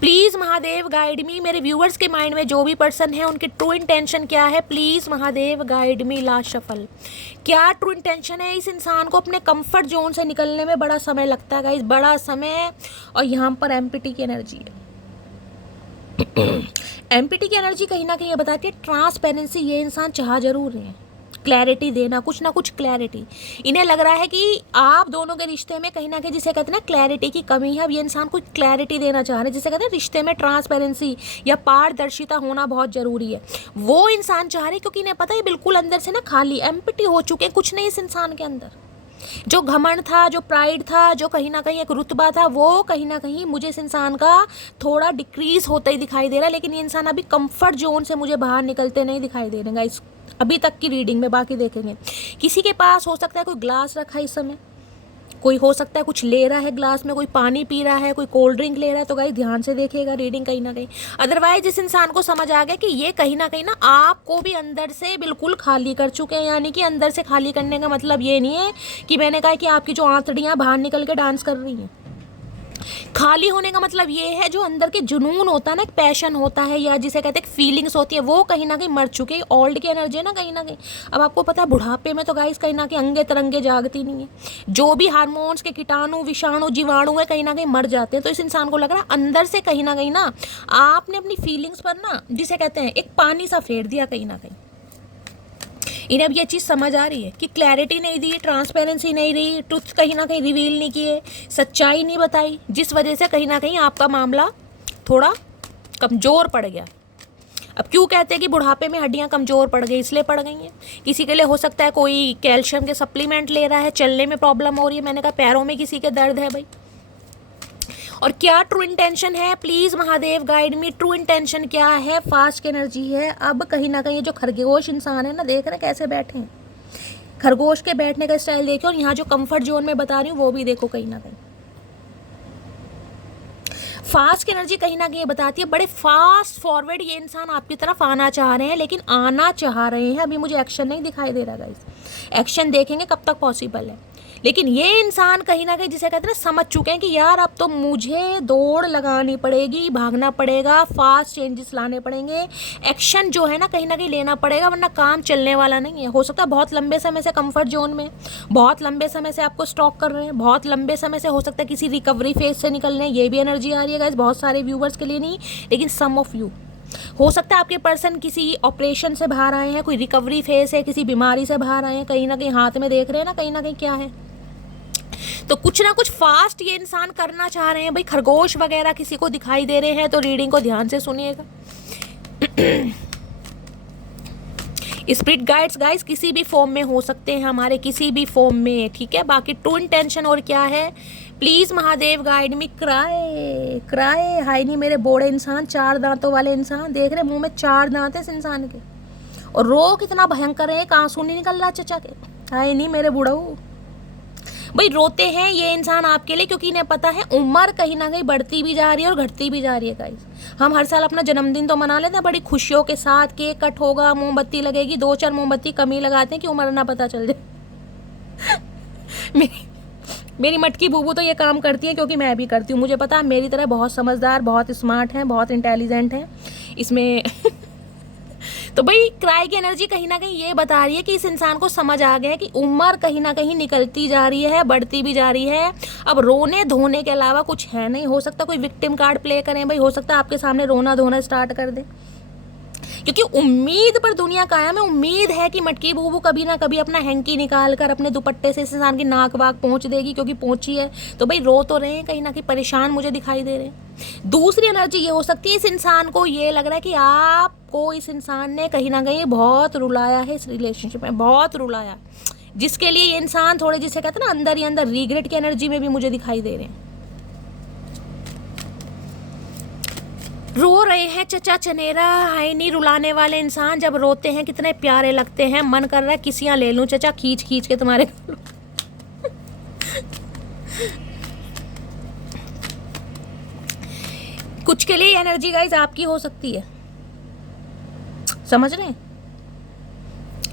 प्लीज़ महादेव गाइड मी, मेरे व्यूअर्स के माइंड में जो भी पर्सन है उनकी ट्रू इंटेंशन क्या है, please Mahadev guide me. Last shuffle, क्या ट्रू इंटेंशन है। इस इंसान को अपने कंफर्ट जोन से निकलने में बड़ा समय लगता है गाइस, बड़ा समय। और यहाँ पर एम्पिटी की एनर्जी है। एम्पिटी की एनर्जी कहीं ना कहीं ये बताती है ट्रांसपेरेंसी, ये इंसान चाह जरूर रहे हैं, क्लैरिटी देना, कुछ ना कुछ क्लैरिटी। इन्हें लग रहा है कि आप दोनों के रिश्ते में कहीं ना कहीं जिसे कहते हैं ना क्लैरिटी की कमी है। अब ये इंसान को क्लैरिटी देना चाह रहे हैं, जिसे कहते हैं रिश्ते में ट्रांसपेरेंसी या पारदर्शिता होना बहुत ज़रूरी है। वो इंसान चाह रहे हैं क्योंकि इन्हें पता है बिल्कुल अंदर से ना खाली, एम्पिटी हो चुके हैं, कुछ नहीं इस इंसान के अंदर। जो घमंड था, जो प्राइड था, जो कहीं ना कहीं एक रुतबा था, वो कहीं ना कहीं मुझे इस इंसान का थोड़ा डिक्रीज होता ही दिखाई दे रहा है। लेकिन ये इंसान अभी कंफर्ट जोन से मुझे बाहर निकलते नहीं दिखाई दे रहे गाइस, अभी तक की रीडिंग में। बाकी देखेंगे। किसी के पास हो सकता है कोई ग्लास रखा है इस समय, कोई हो सकता है कुछ ले रहा है ग्लास में, कोई पानी पी रहा है, कोई कोल्ड ड्रिंक ले रहा है। तो गाइस ध्यान से देखिएगा रीडिंग कहीं ना कहीं। अदरवाइज जिस इंसान को समझ आ गया कि ये कहीं ना आपको भी अंदर से बिल्कुल खाली कर चुके हैं, यानी कि अंदर से खाली करने का मतलब ये नहीं है कि मैंने कहा कि आपकी जो आंतड़ियाँ बाहर निकल के डांस कर रही हैं। खाली होने का मतलब ये है जो अंदर के जुनून होता है ना, एक पैशन होता है, या जिसे कहते हैं फीलिंग्स होती है, वो कहीं ना कहीं मर चुके हैं। ओल्ड की एनर्जी है ना कहीं ना कहीं। अब आपको पता है बुढ़ापे में तो गाइस कहीं ना कहीं अंगे तरंगे जागती नहीं है, जो भी हार्मोन्स के कीटाणु, विषाणु, जीवाणु है कहीं ना कहीं मर जाते हैं। तो इस इंसान को लग रहा है अंदर से कहीं ना आपने अपनी फीलिंग्स पर ना जिसे कहते हैं एक पानी सा फेर दिया कहीं ना कहीं। इन्हें अब ये चीज़ समझ आ रही है कि क्लैरिटी नहीं दी, ट्रांसपेरेंसी नहीं रही, ट्रुथ कहीं ना कहीं रिवील नहीं किए, सच्चाई नहीं बताई, जिस वजह से कहीं ना कहीं आपका मामला थोड़ा कमज़ोर पड़ गया। अब क्यों कहते हैं कि बुढ़ापे में हड्डियां कमज़ोर पड़ गई? इसलिए पड़ गई हैं। किसी के लिए हो सकता है कोई कैल्शियम के सप्लीमेंट ले रहा है, चलने में प्रॉब्लम हो रही है, मैंने कहा पैरों में किसी के दर्द है भाई। और क्या ट्रू इंटेंशन है? Please Mahadev guide me, true intention क्या है? फास्ट एनर्जी है। अब कहीं ना कहीं जो खरगोश इंसान है ना, देख रहे कैसे बैठे हैं, खरगोश के बैठने का स्टाइल देखो, और यहाँ जो कंफर्ट जोन में बता रही हूँ वो भी देखो। कहीं ना कहीं फास्ट एनर्जी कहीं ना कहीं बताती है बड़े फास्ट फॉरवर्ड ये इंसान आपकी तरफ आना चाह रहे हैं, लेकिन आना चाह रहे हैं, अभी मुझे एक्शन नहीं दिखाई दे रहा गाइस। एक्शन देखेंगे कब तक पॉसिबल है, लेकिन ये इंसान कहीं ना कहीं जिसे कहते हैं ना, समझ चुके हैं कि यार अब तो मुझे दौड़ लगानी पड़ेगी, भागना पड़ेगा, फास्ट चेंजेस लाने पड़ेंगे, एक्शन जो है ना कहीं ना कहीं लेना पड़ेगा, वरना काम चलने वाला नहीं है। हो सकता है बहुत लंबे समय से कंफर्ट जोन में, बहुत लंबे समय से आपको स्टॉक कर रहे हैं, बहुत लंबे समय से हो सकता है किसी रिकवरी फेज से निकल रहे हैं, ये भी एनर्जी आ रही है गाइस। बहुत सारे व्यूवर्स के लिए नहीं, लेकिन सम ऑफ यू। हो सकता है आपके पर्सन किसी ऑपरेशन से बाहर आए हैं, कोई रिकवरी फेज है, किसी बीमारी से बाहर आए हैं, कहीं ना कहीं हाथ में देख रहे हैं ना कहीं ना कहीं क्या है, तो कुछ ना कुछ फास्ट ये इंसान करना चाह रहे हैं भाई। खरगोश वगैरह किसी को दिखाई दे रहे हैं तो रीडिंग को ध्यान से सुनिएगा। स्पिरिट गाइड्स गाइस किसी भी फॉर्म में हो सकते हैं हमारे, किसी भी फॉर्म में, ठीक है। बाकी ट्रू इंटेंशन और क्या है, please Mahadev guide me. Cry cry, हाय नहीं मेरे बोड़े इंसान, 4 दांतों वाले इंसान, देख रहे मुंह में 4 दांत है इस इंसान के, और रो कितना भयंकर है, एक आंसू नहीं निकल रहा चचा के, हाय नहीं मेरे बूढ़ऊ भाई। रोते हैं ये इंसान आपके लिए, क्योंकि इन्हें पता है उम्र कहीं ना कहीं बढ़ती भी जा रही है और घटती भी जा रही है गाइस। हम हर साल अपना जन्मदिन तो मना लेते हैं बड़ी खुशियों के साथ, केक कट होगा, मोमबत्ती लगेगी, 2-4 मोमबत्ती कम ही लगाते हैं कि उम्र ना पता चल जाए। मेरी मटकी बूबू तो ये काम करती है, क्योंकि मैं भी करती हूँ, मुझे पता है मेरी तरह बहुत समझदार, बहुत स्मार्ट हैं, बहुत इंटेलिजेंट हैं इसमें। तो भाई क्राई की एनर्जी कहीं ना कहीं ये बता रही है कि इस इंसान को समझ आ गया है कि उम्र कहीं ना कहीं निकलती जा रही है, बढ़ती भी जा रही है, अब रोने धोने के अलावा कुछ है नहीं। हो सकता कोई विक्टिम कार्ड प्ले करें भाई, हो सकता है आपके सामने रोना धोना स्टार्ट कर दे, क्योंकि उम्मीद पर दुनिया कायम है। उम्मीद है कि मटकी बूबू कभी ना कभी अपना हैंकी निकाल कर अपने दुपट्टे से इस इंसान की नाक वाक पहुंच देगी, क्योंकि पहुंची है तो भाई रो तो रहे हैं, कहीं ना कहीं परेशान मुझे दिखाई दे रहे हैं। दूसरी एनर्जी ये हो सकती है इस इंसान को ये लग रहा है कि आपको इस इंसान ने कहीं ना कहीं बहुत रुलाया है, इस रिलेशनशिप में बहुत रुलाया, जिसके लिए ये इंसान थोड़े जिसे कहते हैं ना अंदर ही अंदर रिग्रेट की एनर्जी में भी मुझे दिखाई दे रहे हैं। रो रहे हैं चचा चनेरा, हाय नहीं रुलाने वाले इंसान जब रोते हैं कितने प्यारे लगते हैं, मन कर रहा है किसियां ले लूं चचा खींच खींच के तुम्हारे। कुछ के लिए एनर्जी गाइस आपकी हो सकती है, समझ रहे हैं।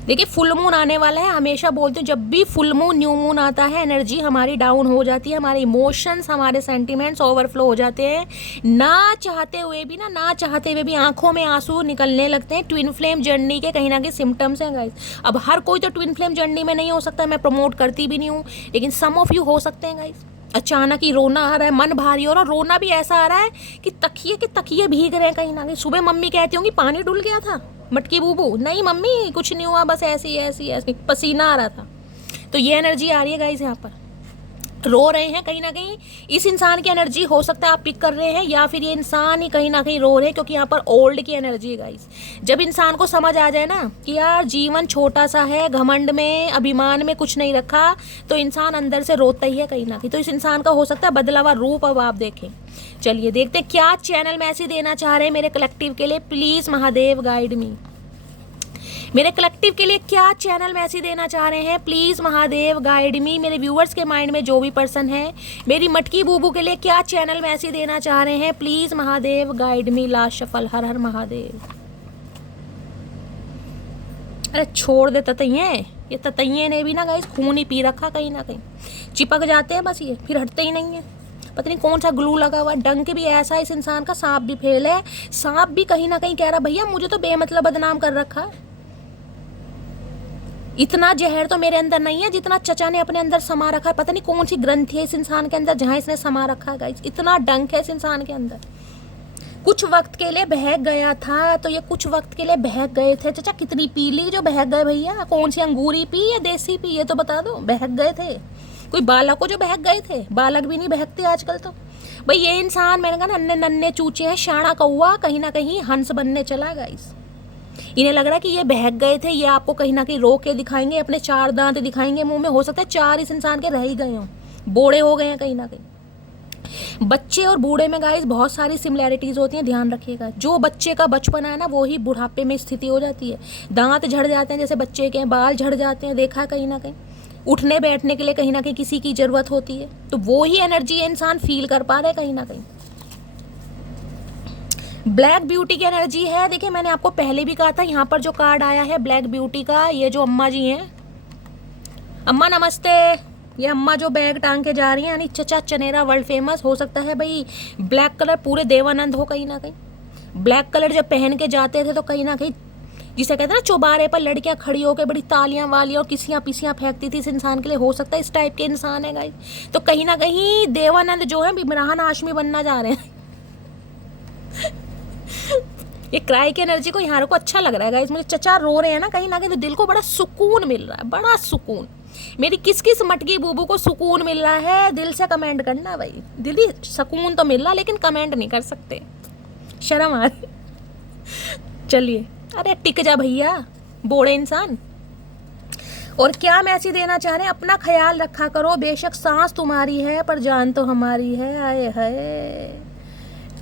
देखिए फुल मून आने वाला है, हमेशा बोलती हूँ जब भी फुल मून न्यू मून आता है एनर्जी हमारी डाउन हो जाती है, हमारे इमोशंस हमारे सेंटिमेंट्स ओवरफ्लो हो जाते हैं, ना चाहते हुए भी ना चाहते हुए भी आंखों में आंसू निकलने लगते हैं। ट्विन फ्लेम जर्नी के कहीं ना कहीं सिम्टम्स हैं गाइस। अब हर कोई तो ट्विन फ्लेम जर्नी में नहीं हो सकता, मैं प्रमोट करती भी नहीं हूँ, लेकिन सम ऑफ यू हो सकते हैं गाइस। अचानक ही रोना आ रहा है, मन भारी हो रहा है, रोना भी ऐसा आ रहा है कि तकिए के तकिए भीग रहे हैं कहीं ना कहीं। सुबह मम्मी कहती होंगी पानी डुल गया था मटकी बूबू, नहीं मम्मी कुछ नहीं हुआ, बस ऐसी ऐसी ऐसी पसीना आ रहा था। तो ये एनर्जी आ रही है गाइस, यहाँ पर रो रहे हैं कहीं ना कहीं। इस इंसान की एनर्जी हो सकता है आप पिक कर रहे हैं, या फिर ये इंसान ही कहीं ना कहीं रो रहे हैं, क्योंकि यहाँ पर ओल्ड की एनर्जी है गाइस। जब इंसान को समझ आ जाए ना कि यार जीवन छोटा सा है, घमंड में अभिमान में कुछ नहीं रखा, तो इंसान अंदर से रोता ही है कहीं ना कहीं। तो इस इंसान का हो सकता है बदला हुआ रूप अब आप देखें। चलिए देखते हैं क्या चैनल मैसेज देना चाह रहे हैं मेरे कलेक्टिव के लिए। प्लीज महादेव गाइड मी, मेरे कलेक्टिव के लिए क्या चैनल मैसेज देना चाह रहे हैं, प्लीज महादेव गाइड मी। मेरे व्यूअर्स के माइंड में जो भी पर्सन है, मेरी मटकी बूबू के लिए क्या चैनल मैसेज देना चाह रहे हैं, please Mahadev guide me. Last shuffle, हर हर महादेव। अरे छोड़ दे ततैये, ये ततैये ने भी ना गाइस खून ही पी रखा, कहीं ना कहीं चिपक जाते हैं बस, ये फिर हटते ही नहीं है। पता नहीं कौन सा ग्लू लगा हुआ, डंक भी ऐसा है इस इंसान का, सांप भी फेल है। सांप भी कहीं ना कहीं कह रहा भैया मुझे तो बेमतलब बदनाम कर रखा है, इतना जहर तो मेरे अंदर नहीं है जितना चचा ने अपने अंदर समा रखा है। पता नहीं कौन सी ग्रंथि है इस इंसान के अंदर जहां इसने समा रखा है गाइस, इतना डंक है इस इंसान के अंदर। कुछ वक्त के लिए बहक गया था, तो ये कुछ वक्त के लिए बहक गए थे। चाचा कितनी पी ली जो बहक गए भैया? कौन सी अंगूरी पी या देसी पी, ये तो बता दो। बहक गए थे कोई बालक को जो बहक गए थे? बालक भी नहीं बहकते आजकल तो। भाई ये इंसान, मैंने कहा ना, नन्हे नन्हे चूचे हैं, शाना कौआ कहीं ना कहीं हंस बनने चला गाइस। इन्हें लग रहा है कि ये बहक गए थे, ये आपको कहीं ना कहीं रो के दिखाएंगे, अपने 4 दांत दिखाएंगे मुंह में। हो सकता है 4 इस इंसान के रह ही गए हों, बूढ़े हो गए हैं कहीं ना कहीं। बच्चे और बूढ़े में गाइस बहुत सारी सिमिलैरिटीज होती हैं, ध्यान रखिएगा। जो बच्चे का बचपन है ना, वो ही बुढ़ापे में स्थिति हो जाती है। दांत झड़ जाते हैं जैसे बच्चे के, बाल झड़ जाते हैं, देखा है कहीं ना कहीं। उठने बैठने के लिए कहीं ना कहीं किसी की जरूरत होती है, तो वो ही एनर्जी इंसान फील कर पा रहे कहीं ना कहीं। ब्लैक ब्यूटी की एनर्जी है। देखिए मैंने आपको पहले भी कहा था, यहाँ पर जो कार्ड आया है ब्लैक ब्यूटी का, ये जो अम्मा जी हैं, अम्मा नमस्ते। ये अम्मा जो बैग टांग के जा रही हैं, यानी चचा चनेरा वर्ल्ड फेमस। हो सकता है भाई ब्लैक कलर पूरे देवानंद हो कहीं ना कहीं। ब्लैक कलर जब पहन के जाते थे तो कहीं ना कहीं, जिसे कहते हैं ना, चौबारे पर लड़कियां खड़ी होकर बड़ी तालियां वालियां और किसियां पिसियां फेंकती थी इस इंसान के लिए। हो सकता है इस टाइप के इंसान है गाइस। तो कहीं ना कहीं देवानंद जो है इमरान हाशमी बनना जा रहे हैं। ये क्राई की एनर्जी को यहाँ को अच्छा लग रहा है गाइस मुझे। चचा रो रहे हैं ना कहीं तो दिल को बड़ा सुकून मिल रहा है, बड़ा सुकून। मेरी किस किस मटकी बूबू को सुकून मिल रहा है, दिल से कमेंट करना भाई। दिली सुकून तो मिल रहा, लेकिन कमेंट नहीं कर सकते, शर्म आ रही। चलिए, अरे टिक जा भैया बूढ़े इंसान। और क्या मैसेज देना चाह रहे हैं? अपना ख्याल रखा करो, बेशक सांस तुम्हारी है पर जान तो हमारी है। आए हाय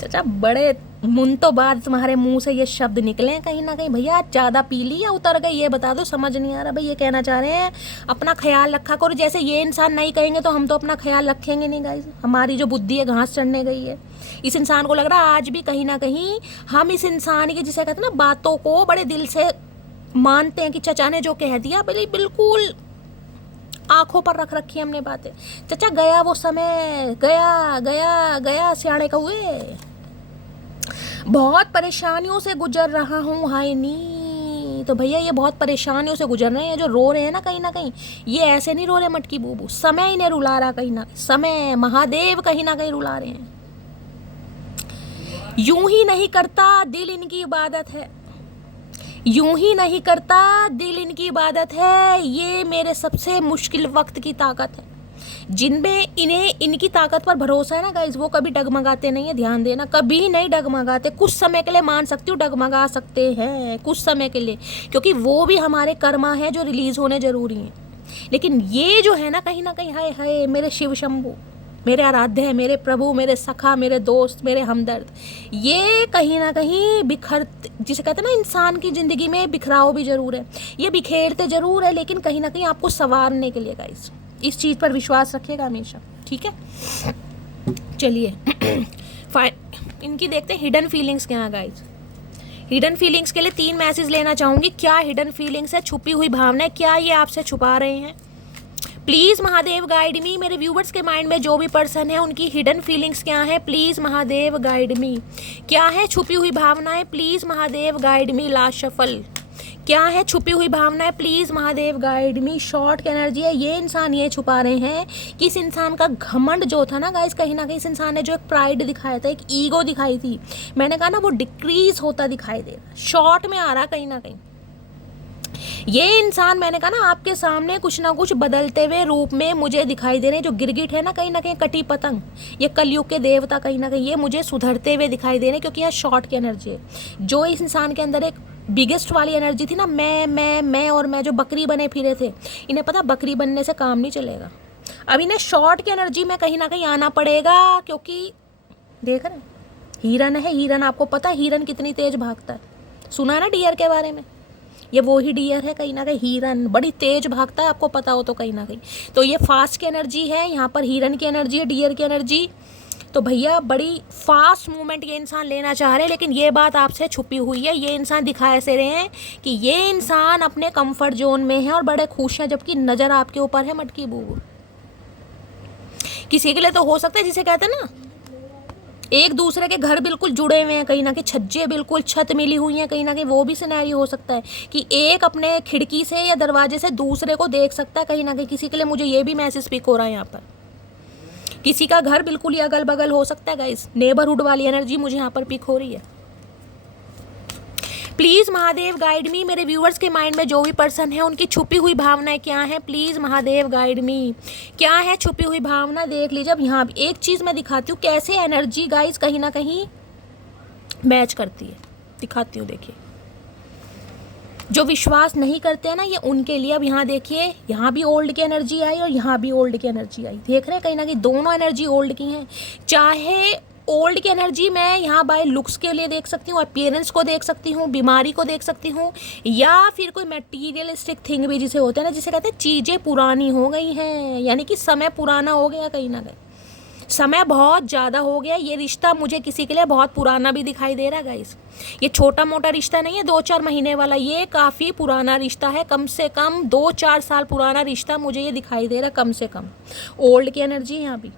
चाचा, बड़े मुन तो बाद तुम्हारे मुंह से ये शब्द निकले कहीं ना कहीं। भैया ज़्यादा पी ली या उतर गई, ये बता दो, समझ नहीं आ रहा भाई। ये कहना चाह रहे हैं अपना ख्याल रखा करो। जैसे ये इंसान नहीं कहेंगे तो हम तो अपना ख्याल रखेंगे नहीं गाइस। हमारी जो बुद्धि है घास चढ़ने गई है। इस इंसान को लग रहा है आज भी कहीं ना कहीं हम इस इंसान की, जिसे कहते हैं ना, बातों को बड़े दिल से मानते हैं कि चचा ने जो कह दिया बिल्कुल आंखों पर रख रखी हमने बातें। चचा गया वो समय, गया गया गया सियाड़े कौए। बहुत परेशानियों से गुजर रहा हूँ, हाय नी। तो भैया ये बहुत परेशानियों से गुजर रहे हैं, जो रो रहे हैं ना कहीं ना कहीं। ये ऐसे नहीं रो रहे मटकी बूबू, समय इन्हें रुला रहा कहीं ना, समय महादेव कहीं ना कहीं रुला रहे हैं। यूं ही नहीं करता दिल इनकी इबादत है, यूं ही नहीं करता दिल इनकी इबादत है। ये मेरे सबसे मुश्किल वक्त की ताकत है। जिनमें इन्हें इनकी ताकत पर भरोसा है ना गाइस, वो कभी डगमगाते नहीं है, ध्यान देना, कभी नहीं डगमगाते। कुछ समय के लिए मान सकती हूँ डगमगा सकते हैं, कुछ समय के लिए, क्योंकि वो भी हमारे कर्मा है जो रिलीज होने जरूरी हैं। लेकिन ये जो है ना कहीं हाय हाय मेरे शिव शंभू, मेरे आराध्य है, मेरे प्रभु, मेरे सखा, मेरे दोस्त, मेरे हमदर्द, ये कहीं ना कहीं जिसे कहते हैं ना, इंसान की ज़िंदगी में बिखराव भी ज़रूर है। ये बिखेरते ज़रूर है, लेकिन कहीं ना कहीं आपको संवारने के लिए गाइस, इस चीज़ पर विश्वास रखिएगा हमेशा, ठीक है। चलिए इनकी देखते हैं हिडन फीलिंग्स क्या है गाइस। हिडन फीलिंग्स के लिए 3 मैसेज लेना चाहूँगी। क्या हिडन फीलिंग्स है, छुपी हुई भावना है, क्या ये आपसे छुपा रहे हैं? प्लीज़ महादेव गाइड मी। मेरे व्यूवर्स के माइंड में जो भी पर्सन है उनकी हिडन फीलिंग्स क्या है, प्लीज़ महादेव गाइड मी। क्या है छुपी हुई भावनाएं, please Mahadev guide me. Last shuffle, क्या है छुपी हुई भावनाएं, please Mahadev guide me. Short की एनर्जी है, ये इंसान ये छुपा रहे हैं कि इस इंसान का घमंड जो था ना गाइस, कहीं ना कहीं इस इंसान ने जो एक प्राइड दिखाया था, एक ईगो दिखाई थी, मैंने कहा ना, वो डिक्रीज होता दिखाई दे रहा, शॉर्ट में आ रहा कहीं ना कहीं। ये इंसान, मैंने कहा ना, आपके सामने कुछ ना कुछ बदलते हुए रूप में मुझे दिखाई दे रहे हैं। जो गिरगिट है ना कहीं कटी पतंग, ये कलयुग के देवता कहीं ना कहीं, ये मुझे सुधरते हुए दिखाई दे रहे हैं, क्योंकि यह शॉर्ट की एनर्जी है। जो इस इंसान के अंदर एक बिगेस्ट वाली एनर्जी थी ना, मैं और मैं, जो बकरी बने फिरे थे, इन्हें पता बकरी बनने से काम नहीं चलेगा। अब इन्हें शॉर्ट की एनर्जी में कहीं ना कहीं आना पड़ेगा, क्योंकि देख रहे हैं हिरन है, हिरन आपको पता है हिरन कितनी तेज भागता है, सुना है ना डियर के बारे में, ये वो ही डियर है कहीं ना कहीं, हिरन बड़ी तेज भागता है, आपको पता हो तो कहीं ना कहीं। तो ये फास्ट की एनर्जी है, यहाँ पर हिरन की एनर्जी है, डियर की एनर्जी। तो भैया बड़ी फास्ट मूवमेंट ये इंसान लेना चाह रहे हैं, लेकिन ये बात आपसे छुपी हुई है। ये इंसान दिखा ऐसे रहे हैं कि ये इंसान अपने कंफर्ट जोन में है और बड़े खुश हैं, जबकि नज़र आपके ऊपर है मटकी बूबू। किसी के लिए तो हो सकता है, जिसे कहते हैं ना, एक दूसरे के घर बिल्कुल जुड़े हुए हैं कहीं ना कहीं, छज्जे बिल्कुल छत मिली हुई हैं कहीं ना कहीं, वो भी सिनेरियो हो सकता है कि एक अपने खिड़की से या दरवाजे से दूसरे को देख सकता है कहीं ना कहीं। किसी के लिए मुझे ये भी मैसेज पिक हो रहा है यहाँ पर। किसी का घर बिल्कुल ही अगल बगल हो सकता है गाइस, नेबरहुड वाली एनर्जी मुझे यहाँ पर पिक हो रही है। प्लीज़ महादेव गाइड मी, मेरे व्यूअर्स के माइंड में जो भी पर्सन है उनकी छुपी हुई भावनाएं क्या हैं, प्लीज़ महादेव गाइड मी, क्या है छुपी हुई भावना देख लीजिए। अब यहाँ एक चीज़ मैं दिखाती हूँ कैसे एनर्जी गाइस कहीं ना कहीं मैच करती है, दिखाती हूँ। देखिए जो विश्वास नहीं करते हैं ना, ये उनके लिए। अब यहाँ देखिए, यहाँ भी ओल्ड की एनर्जी आई और यहाँ भी ओल्ड की एनर्जी आई, देख रहे हैं कहीं ना कहीं दोनों एनर्जी ओल्ड की हैं। चाहे ओल्ड की एनर्जी मैं यहाँ बाय लुक्स के लिए देख सकती हूँ, अपीयरेंस को देख सकती हूँ, बीमारी को देख सकती हूँ, या फिर कोई मटेरियलिस्टिक थिंग भी जिसे होते हैं ना, जिसे कहते हैं चीज़ें पुरानी हो गई हैं, यानी कि समय पुराना हो गया, कहीं ना कहीं समय बहुत ज़्यादा हो गया। ये रिश्ता मुझे किसी के लिए बहुत पुराना भी दिखाई दे रहा है गाइस। ये छोटा मोटा रिश्ता नहीं है 2-4 महीने वाला, ये काफ़ी पुराना रिश्ता है, कम से कम 2-4 साल पुराना रिश्ता मुझे ये दिखाई दे रहा है कम से कम। ओल्ड की एनर्जी यहाँ भी।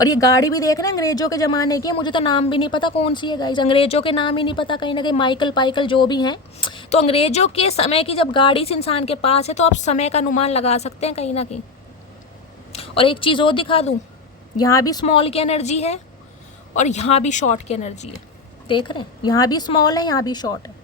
और ये गाड़ी भी देख रहे हैं अंग्रेजों के ज़माने की है, मुझे तो नाम भी नहीं पता कौन सी है गाइस, अंग्रेजों के नाम ही नहीं पता, कहीं ना कहीं माइकल पाइकल जो भी हैं। तो अंग्रेजों के समय की जब गाड़ी इस इंसान के पास है तो आप समय का अनुमान लगा सकते हैं कहीं ना कहीं। और एक चीज़ और दिखा दूँ, यहाँ भी स्मॉल की एनर्जी है और यहाँ भी शॉर्ट की एनर्जी है, देख रहे हैं, यहाँ भी स्मॉल है, यहाँ भी शॉर्ट है,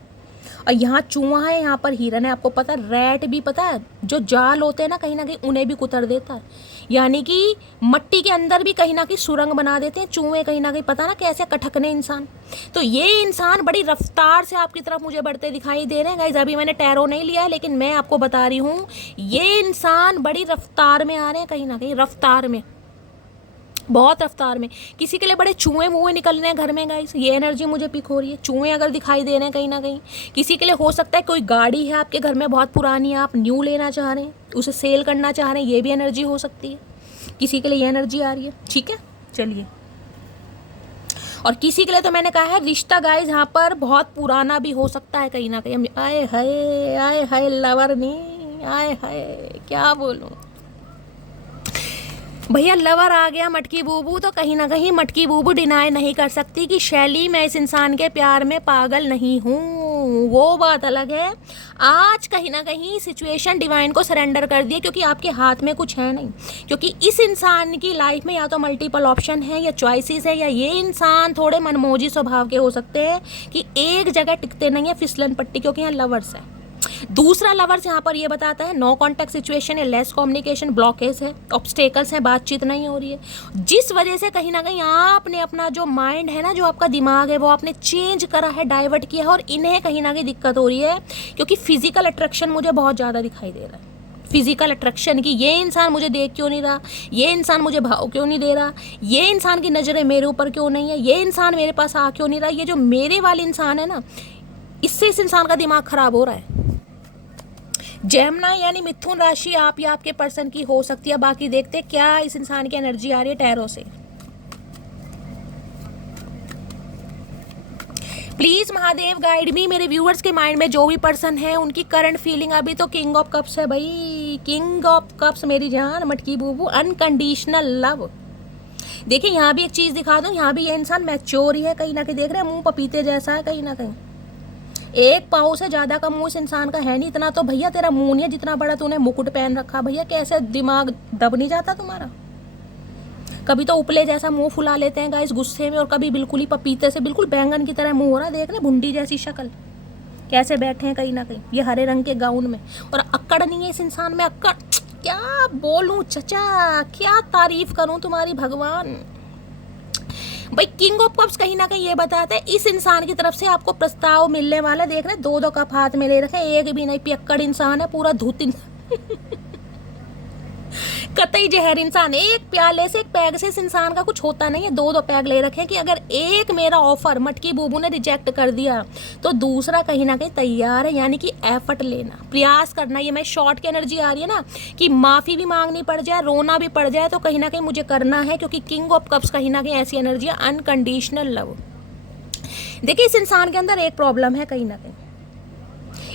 और यहाँ चूहा है, यहाँ पर हिरन है। आपको पता है रैट भी, पता है जो जाल होते हैं ना कहीं ना कहीं उन्हें भी कुतर देता है, यानी कि मट्टी के अंदर भी कहीं ना कहीं सुरंग बना देते हैं चूहे, कहीं ना कहीं पता ना कैसे कटकने इंसान। तो ये इंसान बड़ी रफ्तार से आपकी तरफ मुझे बढ़ते दिखाई दे रहे हैं गाइस। अभी मैंने टैरो नहीं लिया है लेकिन मैं आपको बता रही हूँ ये इंसान बड़ी रफ्तार में आ रहे हैं, कहीं ना कहीं रफ्तार में, बहुत रफ्तार में। किसी के लिए बड़े चूहे मुँहे निकल रहे हैं घर में गाइस, ये एनर्जी मुझे पिक हो रही है। चूहे अगर दिखाई दे रहे हैं कहीं ना कहीं, किसी के लिए हो सकता है कोई गाड़ी है आपके घर में बहुत पुरानी है, आप न्यू लेना चाह रहे हैं, उसे सेल करना चाह रहे हैं, ये भी एनर्जी हो सकती है। किसी के लिए ये एनर्जी आ रही है, ठीक है चलिए। और किसी के लिए तो मैंने कहा है रिश्ता गाइस यहाँ पर बहुत पुराना भी हो सकता है कहीं ना कहीं। आए हाय लवर नहीं, आए हाय क्या बोलूँ भैया, लवर आ गया मटकी बूबू, तो कहीं ना कहीं मटकी बूबू डिनाई नहीं कर सकती कि शैली मैं इस इंसान के प्यार में पागल नहीं हूँ, वो बात अलग है। आज कहीं ना कहीं सिचुएशन डिवाइन को सरेंडर कर दिए क्योंकि आपके हाथ में कुछ है नहीं, क्योंकि इस इंसान की लाइफ में या तो मल्टीपल ऑप्शन है या चॉइसेस है, या ये इंसान थोड़े मनमोजी स्वभाव के हो सकते हैं कि एक जगह टिकते नहीं है, फिसलन पट्टी, क्योंकि यहाँ लवर्स है। दूसरा लवर्स यहाँ पर ये बताता है नो कॉन्टैक्ट सिचुएशन है, लेस कम्युनिकेशन, ब्लॉकेज है, ऑब्स्टेकल्स हैं, बातचीत नहीं हो रही है, जिस वजह से कहीं ना कहीं आपने अपना जो माइंड है ना, जो आपका दिमाग है वो आपने चेंज करा है, डाइवर्ट किया है, और इन्हें कहीं ना कहीं दिक्कत हो रही है क्योंकि फिजिकल अट्रैक्शन मुझे बहुत ज़्यादा दिखाई दे रहा है। फिजिकल अट्रैक्शन की, ये इंसान मुझे देख क्यों नहीं रहा, ये इंसान मुझे भाव क्यों नहीं दे रहा, ये इंसान की नज़रें मेरे ऊपर क्यों नहीं है, ये इंसान मेरे पास आ क्यों नहीं रहा। ये जो मेरे वाले इंसान है ना, इससे इस इंसान का दिमाग खराब हो रहा है। जेमिनी यानी मिथुन राशि आप या आपके पर्सन की हो सकती है। बाकी देखते क्या इस इंसान की एनर्जी आ रही है टैरो से। प्लीज महादेव गाइड मी, मेरे व्यूअर्स के माइंड में जो भी पर्सन है उनकी करंट फीलिंग। अभी तो किंग ऑफ कप्स है भाई, किंग ऑफ कप्स मेरी जान मटकी बूबू, अनकंडीशनल लव। देखिए यहाँ भी एक चीज दिखा दूं, यहाँ भी ये इंसान मैच्योर ही है कहीं ना कहीं, देख रहे हैं मुंह पपीते जैसा है कहीं ना कहीं, एक पाँव से ज़्यादा का मुंह इस इंसान का है नहीं। इतना तो भैया तेरा मुंह नहीं है जितना बड़ा तूने मुकुट पहन रखा, भैया कैसे दिमाग दब नहीं जाता तुम्हारा। कभी तो उपले जैसा मुंह फुला लेते हैं गाइस गुस्से में, और कभी बिल्कुल ही पपीते से बिल्कुल बैंगन की तरह मुंह हो रहा है, देख रहे भुंडी जैसी शक्ल, कैसे बैठे हैं कहीं ना कहीं ये हरे रंग के गाउन में। और अक्कड़ नहीं है इस इंसान में, अक्कड़ क्या बोलूं चचा, क्या तारीफ करूं तुम्हारी भगवान। भाई किंग ऑफ कप्स कहीं ना कहीं ये बताते हैं इस इंसान की तरफ से आपको प्रस्ताव मिलने वाला। देख रहे 2-2 कप हाथ में ले रखे, एक भी नहीं, पियक्कड़ इंसान है पूरा, धूत कतई जहर इंसान। एक प्याले से एक पैग से इस इंसान का कुछ होता नहीं है, 2-2 पैग ले रखे कि अगर एक मेरा ऑफर मटकी बूबू ने रिजेक्ट कर दिया तो दूसरा कहीं ना कहीं तैयार है, यानी कि एफर्ट लेना, प्रयास करना। ये मैं शॉर्ट की एनर्जी आ रही है ना कि माफ़ी भी मांगनी पड़ जाए, रोना भी पड़ जाए, तो कहीं ना कहीं मुझे करना है, क्योंकि किंग ऑफ कप्स कहीं ना कहीं ऐसी एनर्जी है, अनकंडीशनल लव। देखिए इस इंसान के अंदर एक प्रॉब्लम है कहीं ना कहीं,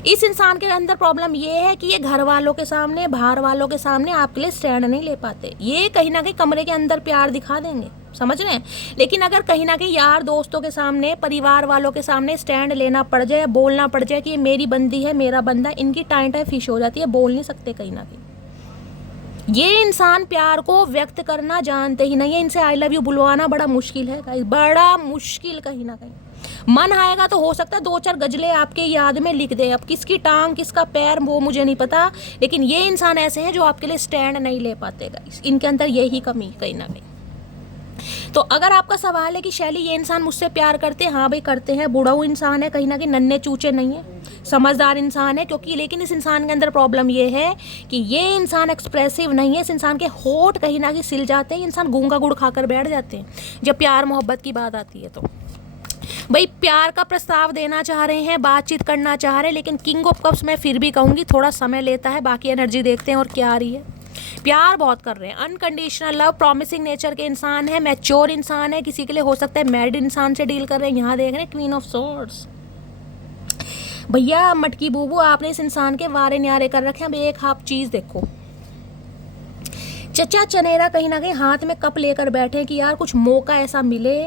इस इंसान के अंदर प्रॉब्लम ये है कि ये घर वालों के सामने, बाहर वालों के सामने आपके लिए स्टैंड नहीं ले पाते। ये कहीं ना कहीं कमरे के अंदर प्यार दिखा देंगे, समझ रहे हैं, लेकिन अगर कहीं ना कहीं यार दोस्तों के सामने, परिवार वालों के सामने स्टैंड लेना पड़ जाए, बोलना पड़ जाए कि ये मेरी बंदी है, मेरा बंदा, इनकी टाइम फिश हो जाती है, बोल नहीं सकते कहीं ना कहीं। ये इंसान प्यार को व्यक्त करना जानते ही नहीं है, इनसे आई लव यू बुलवाना बड़ा मुश्किल है गाइस, बड़ा मुश्किल। कहीं ना कहीं मन आएगा तो हो सकता है 2-4 गजलें आपके याद में लिख दे। अब किसकी टांग किसका पैर वो मुझे नहीं पता, लेकिन ये इंसान ऐसे हैं जो आपके लिए स्टैंड नहीं ले पाते गाइस, इनके अंदर यही कमी कहीं ना कहीं। तो अगर आपका सवाल है कि शैली ये इंसान मुझसे प्यार करते हैं, हाँ भाई करते हैं, बुढ़ाऊ इंसान है, कहीं ना कहीं नन्हे चूचे नहीं है, समझदार इंसान है, क्योंकि लेकिन इस इंसान के अंदर प्रॉब्लम ये है कि ये इंसान एक्सप्रेसिव नहीं है। इस इंसान के होठ कहीं ना कहीं सिल जाते हैं, इंसान गूंगा गुड़ खाकर बैठ जाते हैं जब प्यार मोहब्बत की बात आती है। तो भाई प्यार का प्रस्ताव देना चाह रहे हैं, बातचीत करना चाह रहे हैं, लेकिन किंग ऑफ कप्स मैं फिर भी कहूँगी थोड़ा समय लेता है। बाकी एनर्जी देखते हैं और क्या आ रही है। प्यार बहुत कर रहे हैं, अनकंडीशनल लव, प्रॉमिसिंग नेचर के इंसान है, मैच्योर इंसान है, किसी के लिए हो सकता है मैरिड इंसान से डील कर रहे हैं। यहाँ देख रहे हैं क्वीन ऑफ सोर्ड्स। भैया मटकी बूबू आपने इस इंसान के वारे न्यारे कर रखे हैं। अब एक आप चीज़ देखो, चचा चनेरा कहीं ना कहीं हाथ में कप लेकर बैठे कि यार कुछ मौका ऐसा मिले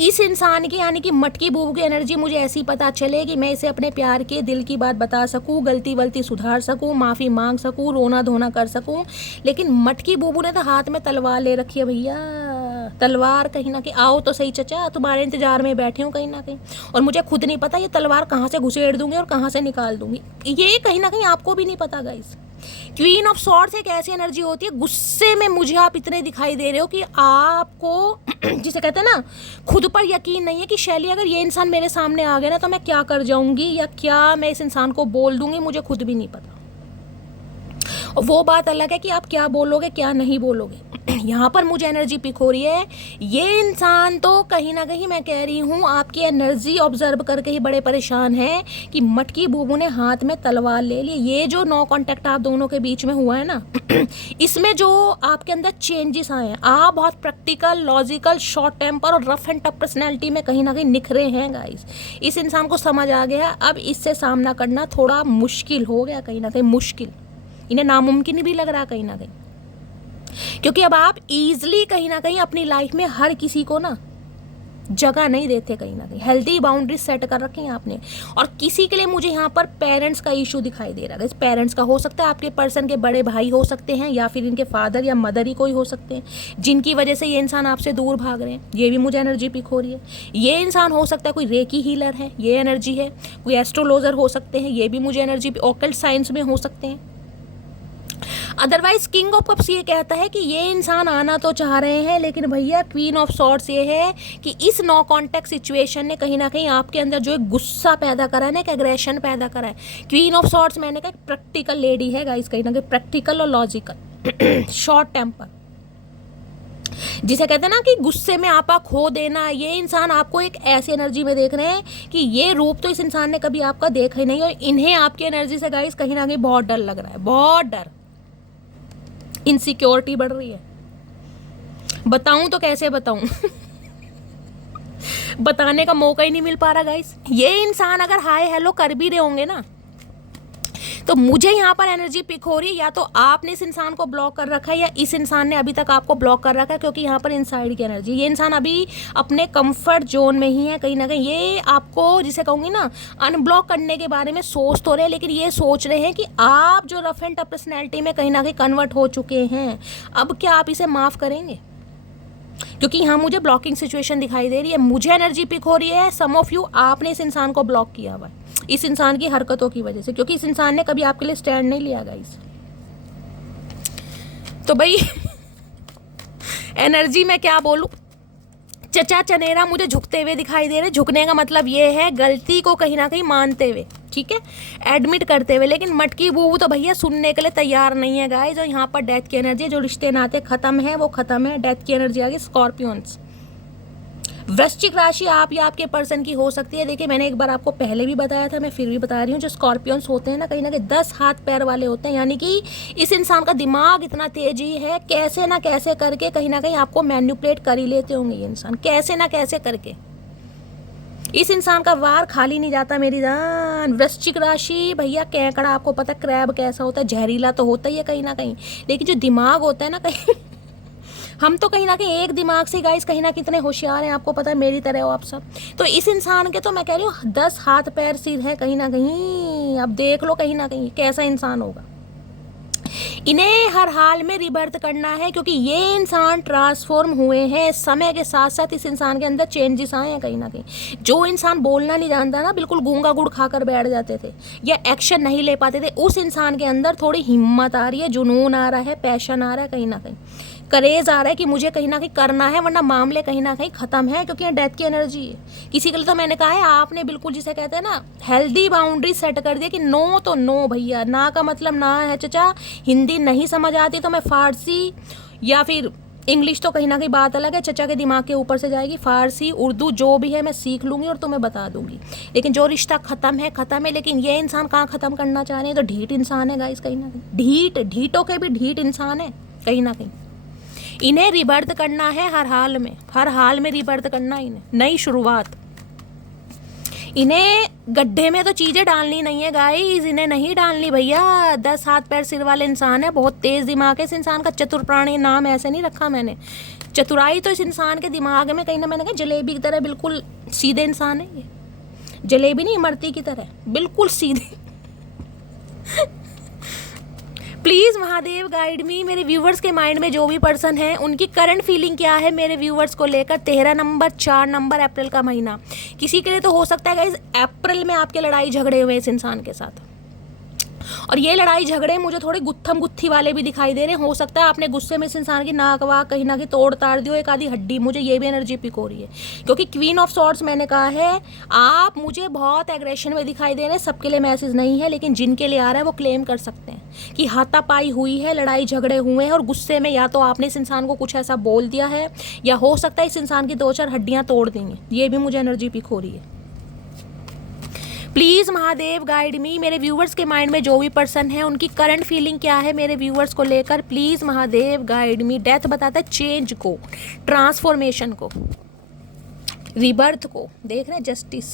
इस इंसान की, यानी कि मटकी बूबू की एनर्जी मुझे ऐसी पता चले कि मैं इसे अपने प्यार के दिल की बात बता सकूं, गलती वलती सुधार सकूं, माफ़ी मांग सकूं, रोना धोना कर सकूं। लेकिन मटकी बूबू ने तो हाथ में तलवार ले रखी है भैया, तलवार कहीं ना कहीं। आओ तो सही चचा, तुम्हारे इंतजार में बैठे हूँ कहीं ना कहीं, और मुझे खुद नहीं पता ये तलवार कहाँ से घुसेड़ दूंगी और कहाँ से निकाल दूंगी, ये कहीं ना कहीं आपको भी नहीं पता गाइस। क्वीन ऑफ सॉर्ड्स एक ऐसी एनर्जी होती है, गुस्से में मुझे आप इतने दिखाई दे रहे हो कि आपको जिसे कहते हैं ना खुद पर यकीन नहीं है कि शैली अगर ये इंसान मेरे सामने आ गया ना तो मैं क्या कर जाऊंगी या क्या मैं इस इंसान को बोल दूंगी, मुझे खुद भी नहीं पता। और वो बात अलग है कि आप क्या बोलोगे क्या नहीं बोलोगे। यहाँ पर मुझे एनर्जी पिक हो रही है, ये इंसान तो कहीं ना कहीं मैं कह रही हूँ आपकी एनर्जी ऑब्जर्व करके ही बड़े परेशान है कि मटकी बूबू ने हाथ में तलवार ले ली। ये जो नो कांटेक्ट आप दोनों के बीच में हुआ है ना इसमें जो आपके अंदर चेंजेस आए हैं, आप बहुत प्रैक्टिकल, लॉजिकल, शॉर्ट टेम्पर और रफ एंड टफ पर्सनैलिटी में कहीं ना कहीं निखरे हैं गाइस। इस इंसान को समझ आ गया, अब इससे सामना करना थोड़ा मुश्किल हो गया, कहीं ना कहीं मुश्किल, इन्हें नामुमकिन भी लग रहा कहीं ना कहीं, क्योंकि अब आप इजीली कहीं ना कहीं अपनी लाइफ में हर किसी को ना जगह नहीं देते, कहीं ना कहीं हेल्दी बाउंड्री सेट कर रखी हैं आपने। और किसी के लिए मुझे यहाँ पर पेरेंट्स का इशू दिखाई दे रहा है। इस पेरेंट्स का हो सकता है आपके पर्सन के बड़े भाई हो सकते हैं, या फिर इनके फादर या मदर ही कोई हो सकते हैं जिनकी वजह से ये इंसान आपसे दूर भाग रहे हैं। ये भी मुझे एनर्जी पिक हो रही है। ये इंसान हो सकता है कोई रेकी हीलर है, ये एनर्जी है, कोई एस्ट्रोलॉजर हो सकते हैं, ये भी मुझे एनर्जी, ऑकल्ट साइंस में हो सकते हैं। अदरवाइज किंग ऑफ कप्स ये कहता है कि ये इंसान आना तो चाह रहे हैं, लेकिन भैया क्वीन ऑफ सॉर्ड्स ये है कि इस नो कॉन्टेक्ट सिचुएशन ने कहीं ना कहीं आपके अंदर जो एक गुस्सा पैदा करा है ना, एक एग्रेशन पैदा करा है। क्वीन ऑफ सॉर्ड्स मैंने कहा प्रैक्टिकल लेडी है गाइस, कहीं ना कहीं प्रैक्टिकल और लॉजिकल, शॉर्ट टेम्पर, जिसे कहते हैं ना कि गुस्से में आपा खो देना। ये इंसान आपको एक ऐसी एनर्जी में देख रहे हैं कि ये रूप तो इस इंसान ने कभी आपका देखा ही नहीं, और इन्हें आपकी एनर्जी से गाइस कहीं ना कहीं बहुत डर लग रहा है, बहुत डर, इनसिक्योरिटी बढ़ रही है। बताऊं तो कैसे बताऊं बताने का मौका ही नहीं मिल पा रहा गाइस। ये इंसान अगर हाय हेलो कर भी रहे होंगे ना, तो मुझे यहाँ पर एनर्जी पिक हो रही है, या तो आपने इस इंसान को ब्लॉक कर रखा है या इस इंसान ने अभी तक आपको ब्लॉक कर रखा है, क्योंकि यहाँ पर इनसाइड की एनर्जी, ये इंसान अभी अपने कंफर्ट जोन में ही है कहीं ना कहीं। ये आपको जिसे कहूँगी ना अनब्लॉक करने के बारे में सोच तो रहे, लेकिन ये सोच रहे हैं कि आप जो रफ एंड टफ पर्सनैलिटी में कहीं ना कहीं कन्वर्ट हो चुके हैं, अब क्या आप इसे माफ़ करेंगे? क्योंकि यहाँ मुझे ब्लॉकिंग सिचुएशन दिखाई दे रही है, मुझे एनर्जी पिक हो रही है सम ऑफ यू आपने इस इंसान को ब्लॉक किया हुआ है इस इंसान की हरकतों की वजह से, क्योंकि इस इंसान ने कभी आपके लिए स्टैंड नहीं लिया गाइस। तो भाई एनर्जी में क्या बोलूं, चचा चनेरा मुझे झुकते हुए दिखाई दे रहे। झुकने का मतलब ये है गलती को कहीं ना कहीं मानते हुए, ठीक है, एडमिट करते हुए। लेकिन मटकी बूबू तो भैया सुनने के लिए तैयार नहीं है गाइस। और यहाँ पर डेथ की एनर्जी, जो रिश्ते नाते खत्म है वो खत्म है, डेथ की एनर्जी आ गई। स्कॉर्पियंस, वृश्चिक राशि आप या आपके पर्सन की हो सकती है। देखिए मैंने एक बार आपको पहले भी बताया था, मैं फिर भी बता रही हूँ, जो स्कॉर्पियंस होते हैं ना कहीं 10 हाथ पैर वाले होते हैं, यानी कि इस इंसान का दिमाग इतना तेजी है, कैसे ना कैसे करके कहीं ना कहीं आपको मैन्युपुलेट कर ही लेते होंगे ये इंसान, कैसे ना कैसे करके। इस इंसान का वार खाली नहीं जाता मेरी जान। वृश्चिक राशि भैया केकड़ा, आपको पता है क्रैब कैसा होता है, जहरीला तो होता ही है कहीं ना कहीं, लेकिन जो दिमाग होता है ना कहीं हम तो कहीं ना कहीं एक दिमाग से गाइस कहीं ना कितने होशियार हैं, आपको पता है मेरी तरह हो आप सब। तो इस इंसान के तो मैं कह रही हूँ 10 हाथ पैर सिर है कहीं ना कहीं। अब देख लो कहीं ना कहीं कैसा इंसान होगा। इन्हें हर हाल में रिबर्थ करना है, क्योंकि ये इंसान ट्रांसफॉर्म हुए हैं। समय के साथ साथ इस इंसान के अंदर चेंजेस आए हैं कहीं ना कहीं। जो इंसान बोलना नहीं जानता ना, बिल्कुल गूंगा गुड़ खाकर बैठ जाते थे या एक्शन नहीं ले पाते थे, उस इंसान के अंदर थोड़ी हिम्मत आ रही है, जुनून आ रहा है, पैशन आ रहा है, कहीं ना कहीं करेज आ रहा है कि मुझे कहीं ना कहीं करना है, वरना मामले कहीं ना कहीं ख़त्म है, क्योंकि यहाँ डेथ की एनर्जी है। किसी के लिए तो मैंने कहा है, आपने बिल्कुल जिसे कहते हैं ना हेल्दी बाउंड्री सेट कर दिया कि नो तो नो भैया, ना का मतलब ना है चचा। हिंदी नहीं समझ आती तो मैं फारसी या फिर इंग्लिश, तो कहीं ना कहीं बात अलग है, चचा के दिमाग के ऊपर से जाएगी। फारसी, उर्दू जो भी है मैं सीख लूँगी और तुम्हें बता दूंगी। लेकिन जो रिश्ता ख़त्म है ख़त्म है। लेकिन ये इंसान कहाँ ख़त्म करना चाह रहे हैं? तो ढीठ इंसान है गाइस, कहीं ना कहीं ढीठों के भी ढीठ इंसान है कहीं ना कहीं। इन्हें रिबर्थ करना है हर हाल में रिबर्थ करना, इन्हें नई शुरुआत। इन्हें गड्ढे में तो चीज़ें डालनी नहीं है गाइस, इन्हें नहीं डालनी भैया। 10 हाथ पैर सिर वाले इंसान है, बहुत तेज़ दिमाग है इस इंसान का। चतुर प्राणी नाम ऐसे नहीं रखा मैंने, चतुराई तो इस इंसान के दिमाग में कहीं ना, मैंने कहा जलेबी की तरह बिल्कुल सीधे इंसान है ये। जलेबी नहीं, इमरती की तरह बिल्कुल सीधे। प्लीज़ महादेव गाइड मी। मेरे व्यूवर्स के माइंड में जो भी पर्सन है, उनकी करंट फीलिंग क्या है मेरे व्यूवर्स को लेकर। 13 नंबर 4 नंबर अप्रैल का महीना, किसी के लिए तो हो सकता है गाइस अप्रैल में आपके लड़ाई झगड़े हुए इस इंसान के साथ, और ये लड़ाई झगड़े मुझे थोड़े गुत्थम गुत्थी वाले भी दिखाई दे रहे हैं। हो सकता है आपने गुस्से में इस इंसान की नाक वाक कहीं ना कहीं तोड़ ताड़ दी हो, एक आधी हड्डी। मुझे ये भी एनर्जी पिक हो रही है, क्योंकि क्वीन ऑफ सॉर्ड्स मैंने कहा है, आप मुझे बहुत एग्रेशन में दिखाई दे रहे हैं। सबके लिए मैसेज नहीं है, लेकिन जिनके लिए आ रहा है वो क्लेम कर सकते हैं कि हाथापाई हुई है, लड़ाई झगड़े हुए हैं, और गुस्से में या तो आपने इस इंसान को कुछ ऐसा बोल दिया है, या हो सकता है इस इंसान की 2-4 हड्डियाँ तोड़ देंगे। ये भी मुझे एनर्जी पिक हो रही है। प्लीज़ महादेव गाइड मी। मेरे व्यूवर्स के माइंड में जो भी पर्सन है, उनकी करंट फीलिंग क्या है मेरे व्यूवर्स को लेकर। Please Mahadev guide me. Death बताता है चेंज को, ट्रांसफॉर्मेशन को, रिबर्थ को। देख रहे हैं जस्टिस।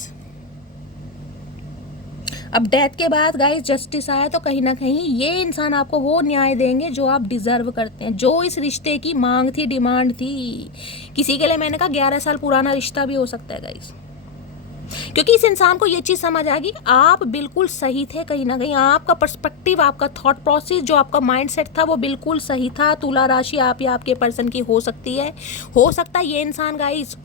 अब डेथ के बाद गाइस जस्टिस आया, तो कहीं ना कहीं ये इंसान आपको वो न्याय देंगे जो आप डिजर्व करते हैं, जो इस रिश्ते की मांग थी, डिमांड थी। किसी के लिए मैंने कहा 11 साल पुराना रिश्ता भी हो सकता है गाइस, क्योंकि इस इंसान को ये चीज़ समझ आ गई, आप बिल्कुल सही थे कहीं ना कहीं। आपका पर्सपेक्टिव, आपका थॉट प्रोसेस, जो आपका माइंडसेट था, वो बिल्कुल सही था। तुला राशि आप या आपके पर्सन की हो सकती है। हो सकता है ये इंसान गाइस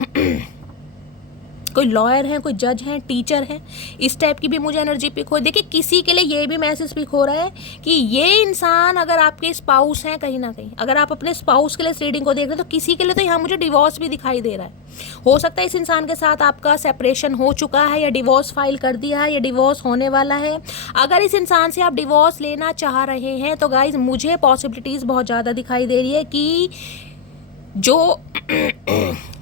कोई लॉयर है, कोई जज है, टीचर है, इस टाइप की भी मुझे एनर्जी पिक हो। देखिए किसी के लिए ये भी मैसेज पिक हो रहा है कि ये इंसान अगर आपके स्पाउस हैं कहीं ना कहीं, अगर आप अपने स्पाउस के लिए इस रीडिंग को देख रहे हैं, तो किसी के लिए तो यहाँ मुझे डिवोर्स भी दिखाई दे रहा है। हो सकता है इस इंसान के साथ आपका सेपरेशन हो चुका है, या डिवोर्स फाइल कर दिया है, या डिवोर्स होने वाला है। अगर इस इंसान से आप डिवोर्स लेना चाह रहे हैं, तो गाइज मुझे पॉसिबिलिटीज़ बहुत ज़्यादा दिखाई दे रही है कि जो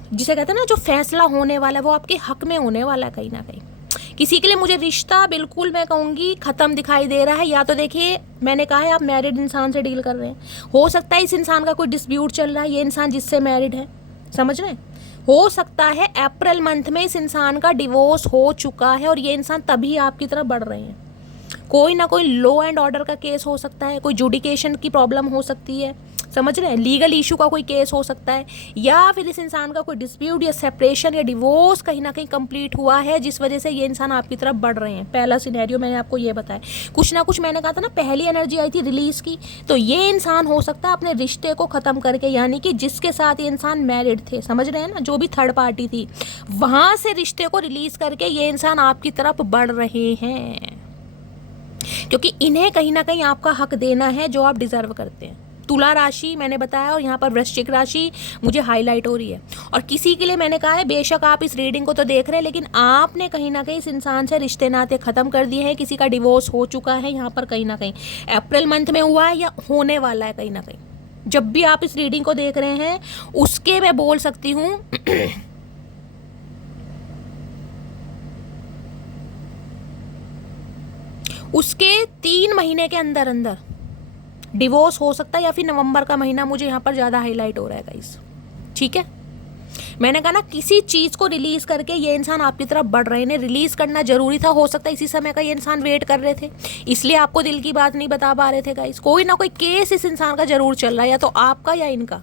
जिसे कहते हैं ना, जो फैसला होने वाला है वो आपके हक में होने वाला है कहीं ना कहीं। किसी के लिए मुझे रिश्ता बिल्कुल मैं कहूँगी ख़त्म दिखाई दे रहा है। या तो देखिए मैंने कहा है आप मैरिड इंसान से डील कर रहे हैं, हो सकता है इस इंसान का कोई डिस्प्यूट चल रहा है, ये इंसान जिससे मैरिड है, समझ रहे हैं। हो सकता है अप्रैल मंथ में इस इंसान का डिवोर्स हो चुका है और ये इंसान तभी आपकी तरफ बढ़ रहे हैं। कोई ना कोई लॉ एंड ऑर्डर का केस हो सकता है, कोई जुडिकेशन की प्रॉब्लम हो सकती है, समझ रहे हैं, लीगल इशू का कोई केस हो सकता है, या फिर इस इंसान का कोई डिस्प्यूट या सेपरेशन या डिवोर्स कहीं ना कहीं कंप्लीट हुआ है, जिस वजह से ये इंसान आपकी तरफ बढ़ रहे हैं। पहला सिनेरियो मैंने आपको ये बताया। कुछ ना कुछ मैंने कहा था ना, पहली एनर्जी आई थी रिलीज की, तो ये इंसान हो सकता है अपने रिश्ते को ख़त्म करके, यानी कि जिसके साथ ये इंसान मैरिड थे, समझ रहे हैं ना, जो भी थर्ड पार्टी थी, वहाँ से रिश्ते को रिलीज़ करके ये इंसान आपकी तरफ बढ़ रहे हैं, क्योंकि इन्हें कहीं ना कहीं आपका हक देना है जो आप डिजर्व करते हैं। तुला राशि मैंने बताया, और यहाँ पर वृश्चिक राशि मुझे हाईलाइट हो रही है। और किसी के लिए मैंने कहा है, बेशक आप इस रीडिंग को तो देख रहे हैं, लेकिन आपने कहीं ना कहीं इस इंसान से रिश्ते नाते ख़त्म कर दिए हैं। किसी का डिवोर्स हो चुका है यहाँ पर कहीं ना कहीं, अप्रैल मंथ में हुआ है या होने वाला है कहीं ना कहीं। जब भी आप इस रीडिंग को देख रहे हैं, उसके मैं बोल सकती हूँ उसके 3 महीने के अंदर अंदर डिवोर्स हो सकता है, या फिर नवंबर का महीना मुझे यहाँ पर ज़्यादा हाईलाइट हो रहा है गाइस, ठीक है। मैंने कहा ना, किसी चीज़ को रिलीज़ करके ये इंसान आपकी तरफ बढ़ रहे हैं। रिलीज़ करना जरूरी था, हो सकता है इसी समय का ये इंसान वेट कर रहे थे, इसलिए आपको दिल की बात नहीं बता पा रहे थे गाइस। कोई ना कोई केस इस इंसान का जरूर चल रहा है, या तो आपका या इनका।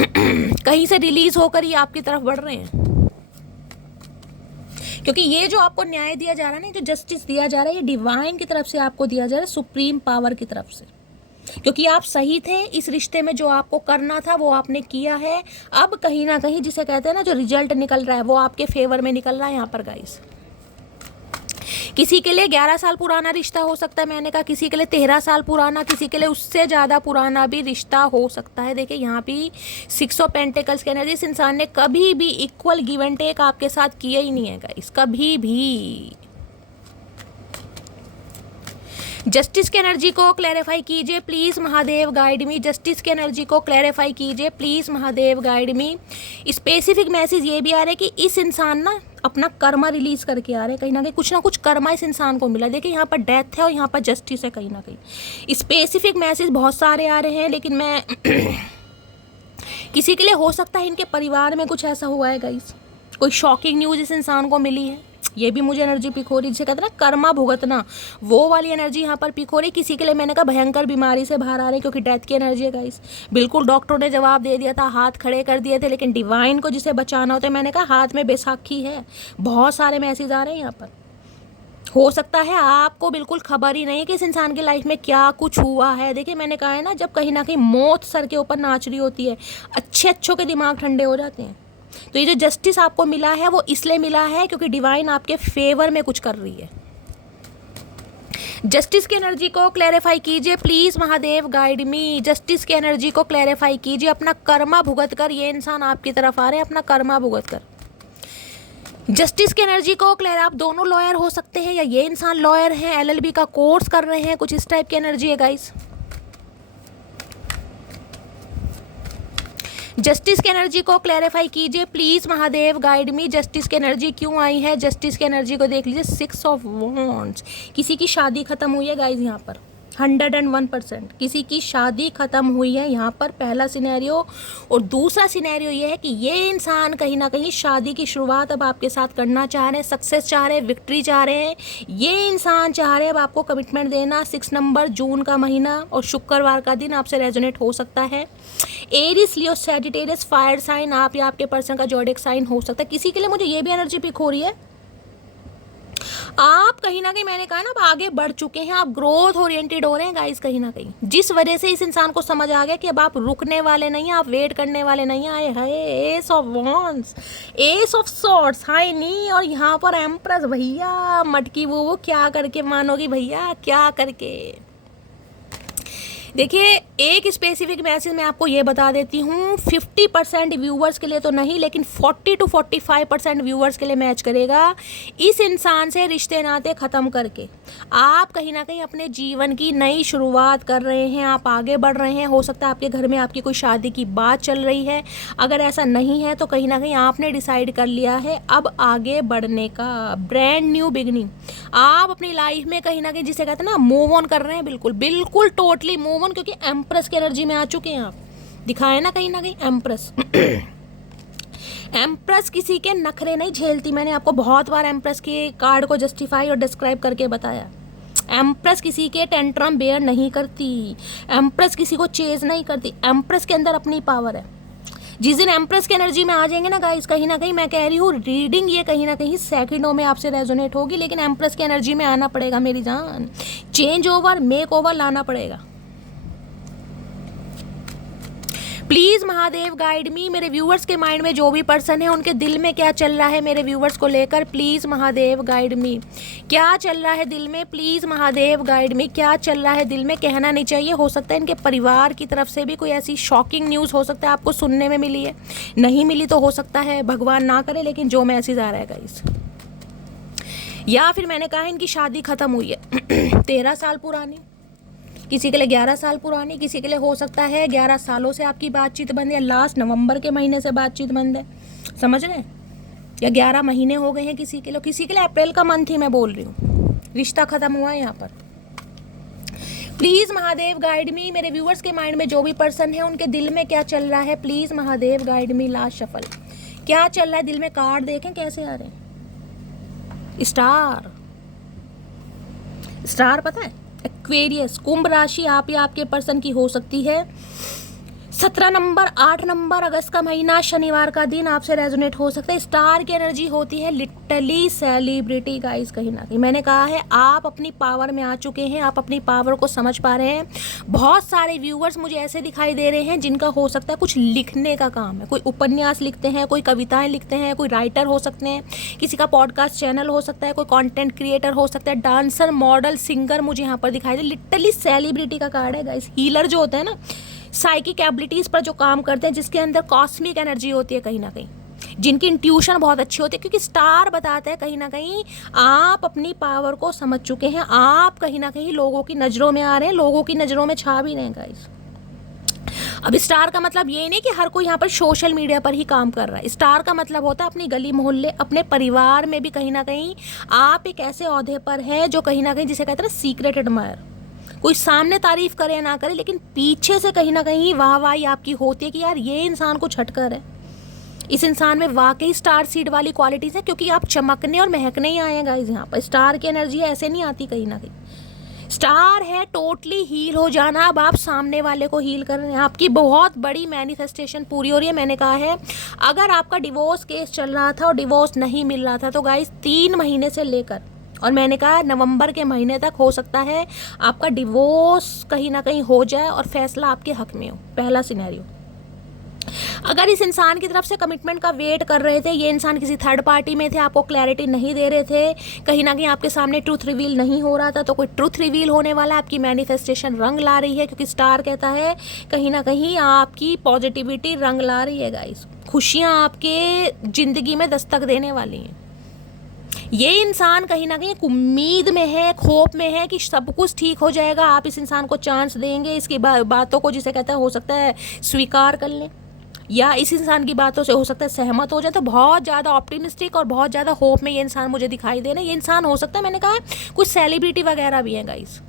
कहीं से रिलीज़ होकर ये आपकी तरफ बढ़ रहे हैं, क्योंकि ये जो आपको न्याय दिया जा रहा है ना, जो जस्टिस दिया जा रहा है, ये डिवाइन की तरफ से आपको दिया जा रहा है, सुप्रीम पावर की तरफ से। क्योंकि आप सही थे, इस रिश्ते में जो आपको करना था वो आपने किया है। अब कहीं ना कहीं जिसे कहते हैं ना, जो रिजल्ट निकल रहा है वो आपके फेवर में निकल रहा है यहाँ पर गाइस। किसी के लिए 11 साल पुराना रिश्ता हो सकता है, मैंने कहा किसी के लिए 13 साल पुराना, किसी के लिए उससे ज़्यादा पुराना भी रिश्ता हो सकता है। देखिए यहाँ भी 6 ऑफ पेंटिकल्स की एनर्जी, इस इंसान ने कभी भी इक्वल गिव एंड टेक आपके साथ किया ही नहीं है गाइस, कभी भी। जस्टिस की एनर्जी को क्लैरिफाई कीजिए please Mahadev guide me. Justice की एनर्जी को क्लैरिफाई कीजिए please Mahadev guide me. Specific message ये भी आ रहा है कि इस इंसान ना अपना कर्मा रिलीज करके आ रहे हैं, कहीं ना कुछ कर्मा इस इंसान को मिला। देखिए यहाँ पर डेथ है और यहाँ पर जस्टिस है, कहीं ना कहीं स्पेसिफिक मैसेज बहुत सारे आ रहे हैं, लेकिन मैं किसी के लिए हो सकता है इनके परिवार में कुछ ऐसा हुआ है गाइस, कोई शॉकिंग न्यूज़ इस इंसान को मिली है, ये भी मुझे एनर्जी पिक हो रही, जिसे कहते हैं ना कर्मा भुगतना, वो वाली एनर्जी यहाँ पर पिक हो रही। किसी के लिए मैंने कहा भयंकर बीमारी से बाहर आ रहे हैं, क्योंकि डेथ की एनर्जी है गाइस। बिल्कुल डॉक्टरों ने जवाब दे दिया था, हाथ खड़े कर दिए थे, लेकिन डिवाइन को जिसे बचाना होता है, मैंने कहा हाथ में बैसाखी है। बहुत सारे मैसेज आ रहे हैं यहाँ पर। हो सकता है आपको बिल्कुल खबर ही नहीं है कि इस इंसान की लाइफ में क्या कुछ हुआ है। देखिए मैंने कहा है ना, जब कहीं ना कहीं मौत सर के ऊपर नाच रही होती है, अच्छों के दिमाग ठंडे हो जाते हैं। तो ये जो जस्टिस आपको मिला है वो इसलिए मिला है क्योंकि डिवाइन आपके फेवर में कुछ कर रही है। जस्टिस की एनर्जी को क्लैरिफाई कीजिए please Mahadev guide me. Justice की एनर्जी को क्लैरिफाई कीजिए। अपना कर्मा भुगत कर ये इंसान आपकी तरफ आ रहे हैं, अपना कर्मा भुगत कर। जस्टिस की एनर्जी को क्लियर, आप दोनों लॉयर हो सकते हैं या ये इंसान लॉयर है, LLB का कोर्स कर रहे हैं, कुछ इस टाइप की एनर्जी है गाइस। जस्टिस की एनर्जी को क्लैरिफाई कीजिए please Mahadev guide me. Justice की एनर्जी क्यों आई है, जस्टिस की एनर्जी को देख लीजिए। 6 ऑफ वॉन्ड्स, किसी की शादी खत्म हुई है गाइज यहाँ पर 101%, किसी की शादी खत्म हुई है यहाँ पर, पहला सिनेरियो। और दूसरा सिनेरियो ये है कि ये इंसान कहीं ना कहीं शादी की शुरुआत अब आपके साथ करना चाह रहे हैं, सक्सेस चाह रहे हैं, विक्ट्री चाह रहे हैं। ये इंसान चाह रहे हैं अब आपको कमिटमेंट देना। 6 नंबर जून का महीना और शुक्रवार का दिन आपसे रेजोनेट हो सकता है। एरिस, लियो, सैजिटेरियस, फायर साइन आप या आपके पर्सन का ज़ोडिएक साइन हो सकता है। किसी के लिए मुझे ये भी एनर्जी पिक हो रही है, आप कहीं ना कहीं, मैंने कहा ना, आप आगे बढ़ चुके हैं, आप ग्रोथ ओरिएंटेड हो रहे हैं गाइस कहीं ना कहीं, जिस वजह से इस इंसान को समझ आ गया कि अब आप रुकने वाले नहीं हैं, आप वेट करने वाले नहीं हैं। आए हाय, ace of wands, ace of swords, हाय नी, और यहाँ पर एम्प्रेस, भैया मटकी वो क्या करके मानोगी भैया, क्या करके। देखिए एक स्पेसिफिक मैसेज मैं आपको ये बता देती हूँ, 50% व्यूवर्स के लिए तो नहीं, लेकिन 40 to 45% व्यूवर्स के लिए मैच करेगा। इस इंसान से रिश्ते नाते ख़त्म करके आप कहीं ना कहीं अपने जीवन की नई शुरुआत कर रहे हैं, आप आगे बढ़ रहे हैं। हो सकता है आपके घर में आपकी कोई शादी की बात चल रही है, अगर ऐसा नहीं है तो कहीं ना कहीं आपने डिसाइड कर लिया है अब आगे बढ़ने का, ब्रांड न्यू बिगनिंग। आप अपनी लाइफ में कहीं ना कहीं, जिसे कहते हैं ना, मूव ऑन कर रहे हैं, बिल्कुल बिल्कुल टोटली मूव ऑन, क्योंकि एम्प्रेस की एनर्जी में आ चुके हैं आप। दिखाए ना कहीं एम्प्रेस। एम्प्रेस किसी के नखरे नहीं झेलती, मैंने आपको बहुत बार एम्प्रेस के कार्ड को जस्टिफाई और डिस्क्राइब करके बताया। एम्प्रेस किसी के टेंट्रम बेयर नहीं करती, एम्प्रेस किसी को चेज नहीं करती, एम्प्रेस के अंदर अपनी पावर है। जिस दिन एम्प्रेस की एनर्जी में आ जाएंगे ना गाइस, कहीं ना कहीं मैं कह रही हूँ, रीडिंग ये कहीं ना कहीं सेकंडों में आपसे रेजोनेट होगी, लेकिन एम्प्रेस की एनर्जी में आना पड़ेगा मेरी जान। चेंज ओवर, मेक ओवर लाना पड़ेगा। प्लीज़ महादेव गाइड मी। मेरे व्यूवर्स के माइंड में जो भी पर्सन है, उनके दिल में क्या चल रहा है मेरे व्यूवर्स को लेकर, प्लीज़ महादेव गाइड मी। क्या चल रहा है दिल में, प्लीज़ महादेव गाइड मी। क्या चल रहा है दिल में, कहना नहीं चाहिए। हो सकता है इनके परिवार की तरफ से भी कोई ऐसी शॉकिंग न्यूज़ हो सकता है आपको सुनने में मिली है, नहीं मिली तो हो सकता है, भगवान ना करे, लेकिन जो मैसेज आ रहा है गाइस, या फिर मैंने कहा इनकी शादी खत्म हुई है 13 साल पुरानी, किसी के लिए 11 साल पुरानी, किसी के लिए हो सकता है 11 सालों से आपकी बातचीत बंद है, लास्ट नवंबर के महीने से बातचीत बंद है, समझ रहे हैं, या 11 महीने हो गए हैं किसी के लिए, किसी के लिए अप्रैल का मंथ ही मैं बोल रही हूँ, रिश्ता खत्म हुआ है यहाँ पर। प्लीज़ महादेव गाइड मी। मेरे व्यूअर्स के माइंड में जो भी पर्सन है, उनके दिल में क्या चल रहा है, please Mahadev guide me. Last shuffle, क्या चल रहा है दिल में, कार्ड देखें कैसे आ रहे हैं। स्टार, स्टार पता है, एक्वेरियस, कुंभ राशि आप या आपके पर्सन की हो सकती है। 17 नंबर 8 नंबर अगस्त का महीना, शनिवार का दिन आपसे रेजोनेट हो सकता है। स्टार की एनर्जी होती है लिटरली सेलिब्रिटी गाइस। कहीं ना कहीं मैंने कहा है आप अपनी पावर में आ चुके हैं, आप अपनी पावर को समझ पा रहे हैं। बहुत सारे व्यूअर्स मुझे ऐसे दिखाई दे रहे हैं जिनका हो सकता है कुछ लिखने का काम है, कोई उपन्यास लिखते हैं, कोई कविताएं लिखते हैं, कोई राइटर हो सकते हैं, किसी का पॉडकास्ट चैनल हो सकता है, कोई कॉन्टेंट क्रिएटर हो सकता है, डांसर, मॉडल, सिंगर मुझे यहाँ पर दिखाई दे। लिटरली सेलिब्रिटी का कार्ड है गाइस। हीलर जो होता है ना, साइकिक एबिलिटीज़ पर जो काम करते हैं, जिसके अंदर कॉस्मिक एनर्जी होती है, कहीं ना कहीं जिनकी इंट्यूशन बहुत अच्छी होती है, क्योंकि स्टार बताता है कहीं ना कहीं आप अपनी पावर को समझ चुके हैं, आप कहीं ना कहीं लोगों की नज़रों में आ रहे हैं, लोगों की नज़रों में छा भी रहे हैं गाइस। अब स्टार का मतलब ये नहीं कि हर कोई यहाँ पर सोशल मीडिया पर ही काम कर रहा है। स्टार का मतलब होता है अपनी गली मोहल्ले, अपने परिवार में भी कहीं ना कहीं आप एक ऐसे ओहदे पर है जो कहीं ना कहीं जिसे कहते हैं ना सीक्रेट एडमायर। कोई सामने तारीफ करे ना करे, लेकिन पीछे से कहीं ना कहीं वाहवाही आपकी होती है कि यार ये इंसान कुछ हटकर है, इस इंसान में वाकई स्टार सीड वाली क्वालिटीज़ है, क्योंकि आप चमकने और महकने ही आए हैं गाइस। यहाँ पर स्टार की एनर्जी ऐसे नहीं आती कहीं ना कहीं। स्टार है टोटली हील हो जाना। अब आप सामने वाले को हील कर रहे हैं, आपकी बहुत बड़ी मैनिफेस्टेशन पूरी हो रही है। मैंने कहा है अगर आपका डिवोर्स केस चल रहा था और डिवोर्स नहीं मिल रहा था तो गाइस 3 महीने से लेकर, और मैंने कहा नवंबर के महीने तक हो सकता है आपका डिवोर्स कहीं ना कहीं हो जाए और फैसला आपके हक में हो। पहला सिनेरियो, अगर इस इंसान की तरफ से कमिटमेंट का वेट कर रहे थे, ये इंसान किसी थर्ड पार्टी में थे, आपको क्लैरिटी नहीं दे रहे थे, कहीं ना कहीं आपके सामने ट्रूथ रिवील नहीं हो रहा था, तो कोई ट्रूथ रिवील होने वाला है। आपकी मैनिफेस्टेशन रंग ला रही है, क्योंकि स्टार कहता है कहीं ना कहीं आपकी पॉजिटिविटी रंग ला रही है गाइस। खुशियाँ आपके ज़िंदगी में दस्तक देने वाली हैं। ये इंसान कहीं ना कहीं एक उम्मीद में है, होप में है कि सब कुछ ठीक हो जाएगा, आप इस इंसान को चांस देंगे, इसकी बातों को जिसे कहता है हो सकता है स्वीकार कर लें, या इस इंसान की बातों से हो सकता है सहमत हो जाए। तो बहुत ज़्यादा ऑप्टिमिस्टिक और बहुत ज़्यादा होप में ये इंसान मुझे दिखाई दे रहा है। ये इंसान हो सकता है, मैंने कहा कुछ सेलिब्रिटी वगैरह भी हैं गाइस,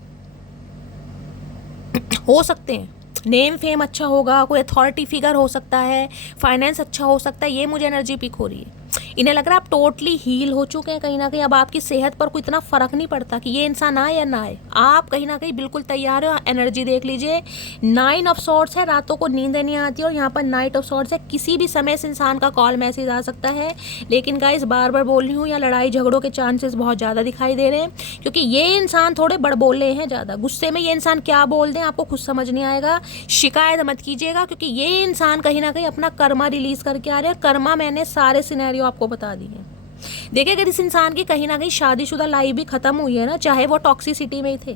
हो सकते हैं, नेम फेम अच्छा होगा, कोई अथॉरिटी फिगर हो सकता है, फाइनेंस अच्छा हो सकता है। ये मुझे एनर्जी पिक हो रही है। इन्हें लग रहा है आप टोटली हील हो चुके हैं कहीं ना कहीं। अब आपकी सेहत पर कोई इतना फ़र्क नहीं पड़ता कि ये इंसान आए या ना आए, आप कहीं ना कहीं बिल्कुल तैयार हो। एनर्जी देख लीजिए, 9 ऑफ सॉर्ड्स है, रातों को नींद नहीं आती, और यहाँ पर नाइट ऑफ सॉर्ड्स है। किसी भी समय इस इंसान का कॉल मैसेज आ सकता है, लेकिन गाइस बार बार बोल रही हूँ, या लड़ाई झगड़ों के चांसेस बहुत ज़्यादा दिखाई दे रहे हैं, क्योंकि ये इंसान थोड़े बड़बोले हैं ज़्यादा। गुस्से में ये इंसान क्या बोल दें आपको खुद समझ नहीं आएगा। शिकायत मत कीजिएगा, क्योंकि ये इंसान कहीं ना कहीं अपना कर्मा रिलीज़ करके आ रहे हैं। कर्मा मैंने सारे सिनेरियो आपको बता दिए हैं। देखिए, अगर इस इंसान की कहीं ना कहीं शादीशुदा लाइफ भी खत्म हुई है ना, चाहे वो टॉक्सिसिटी में ही थे,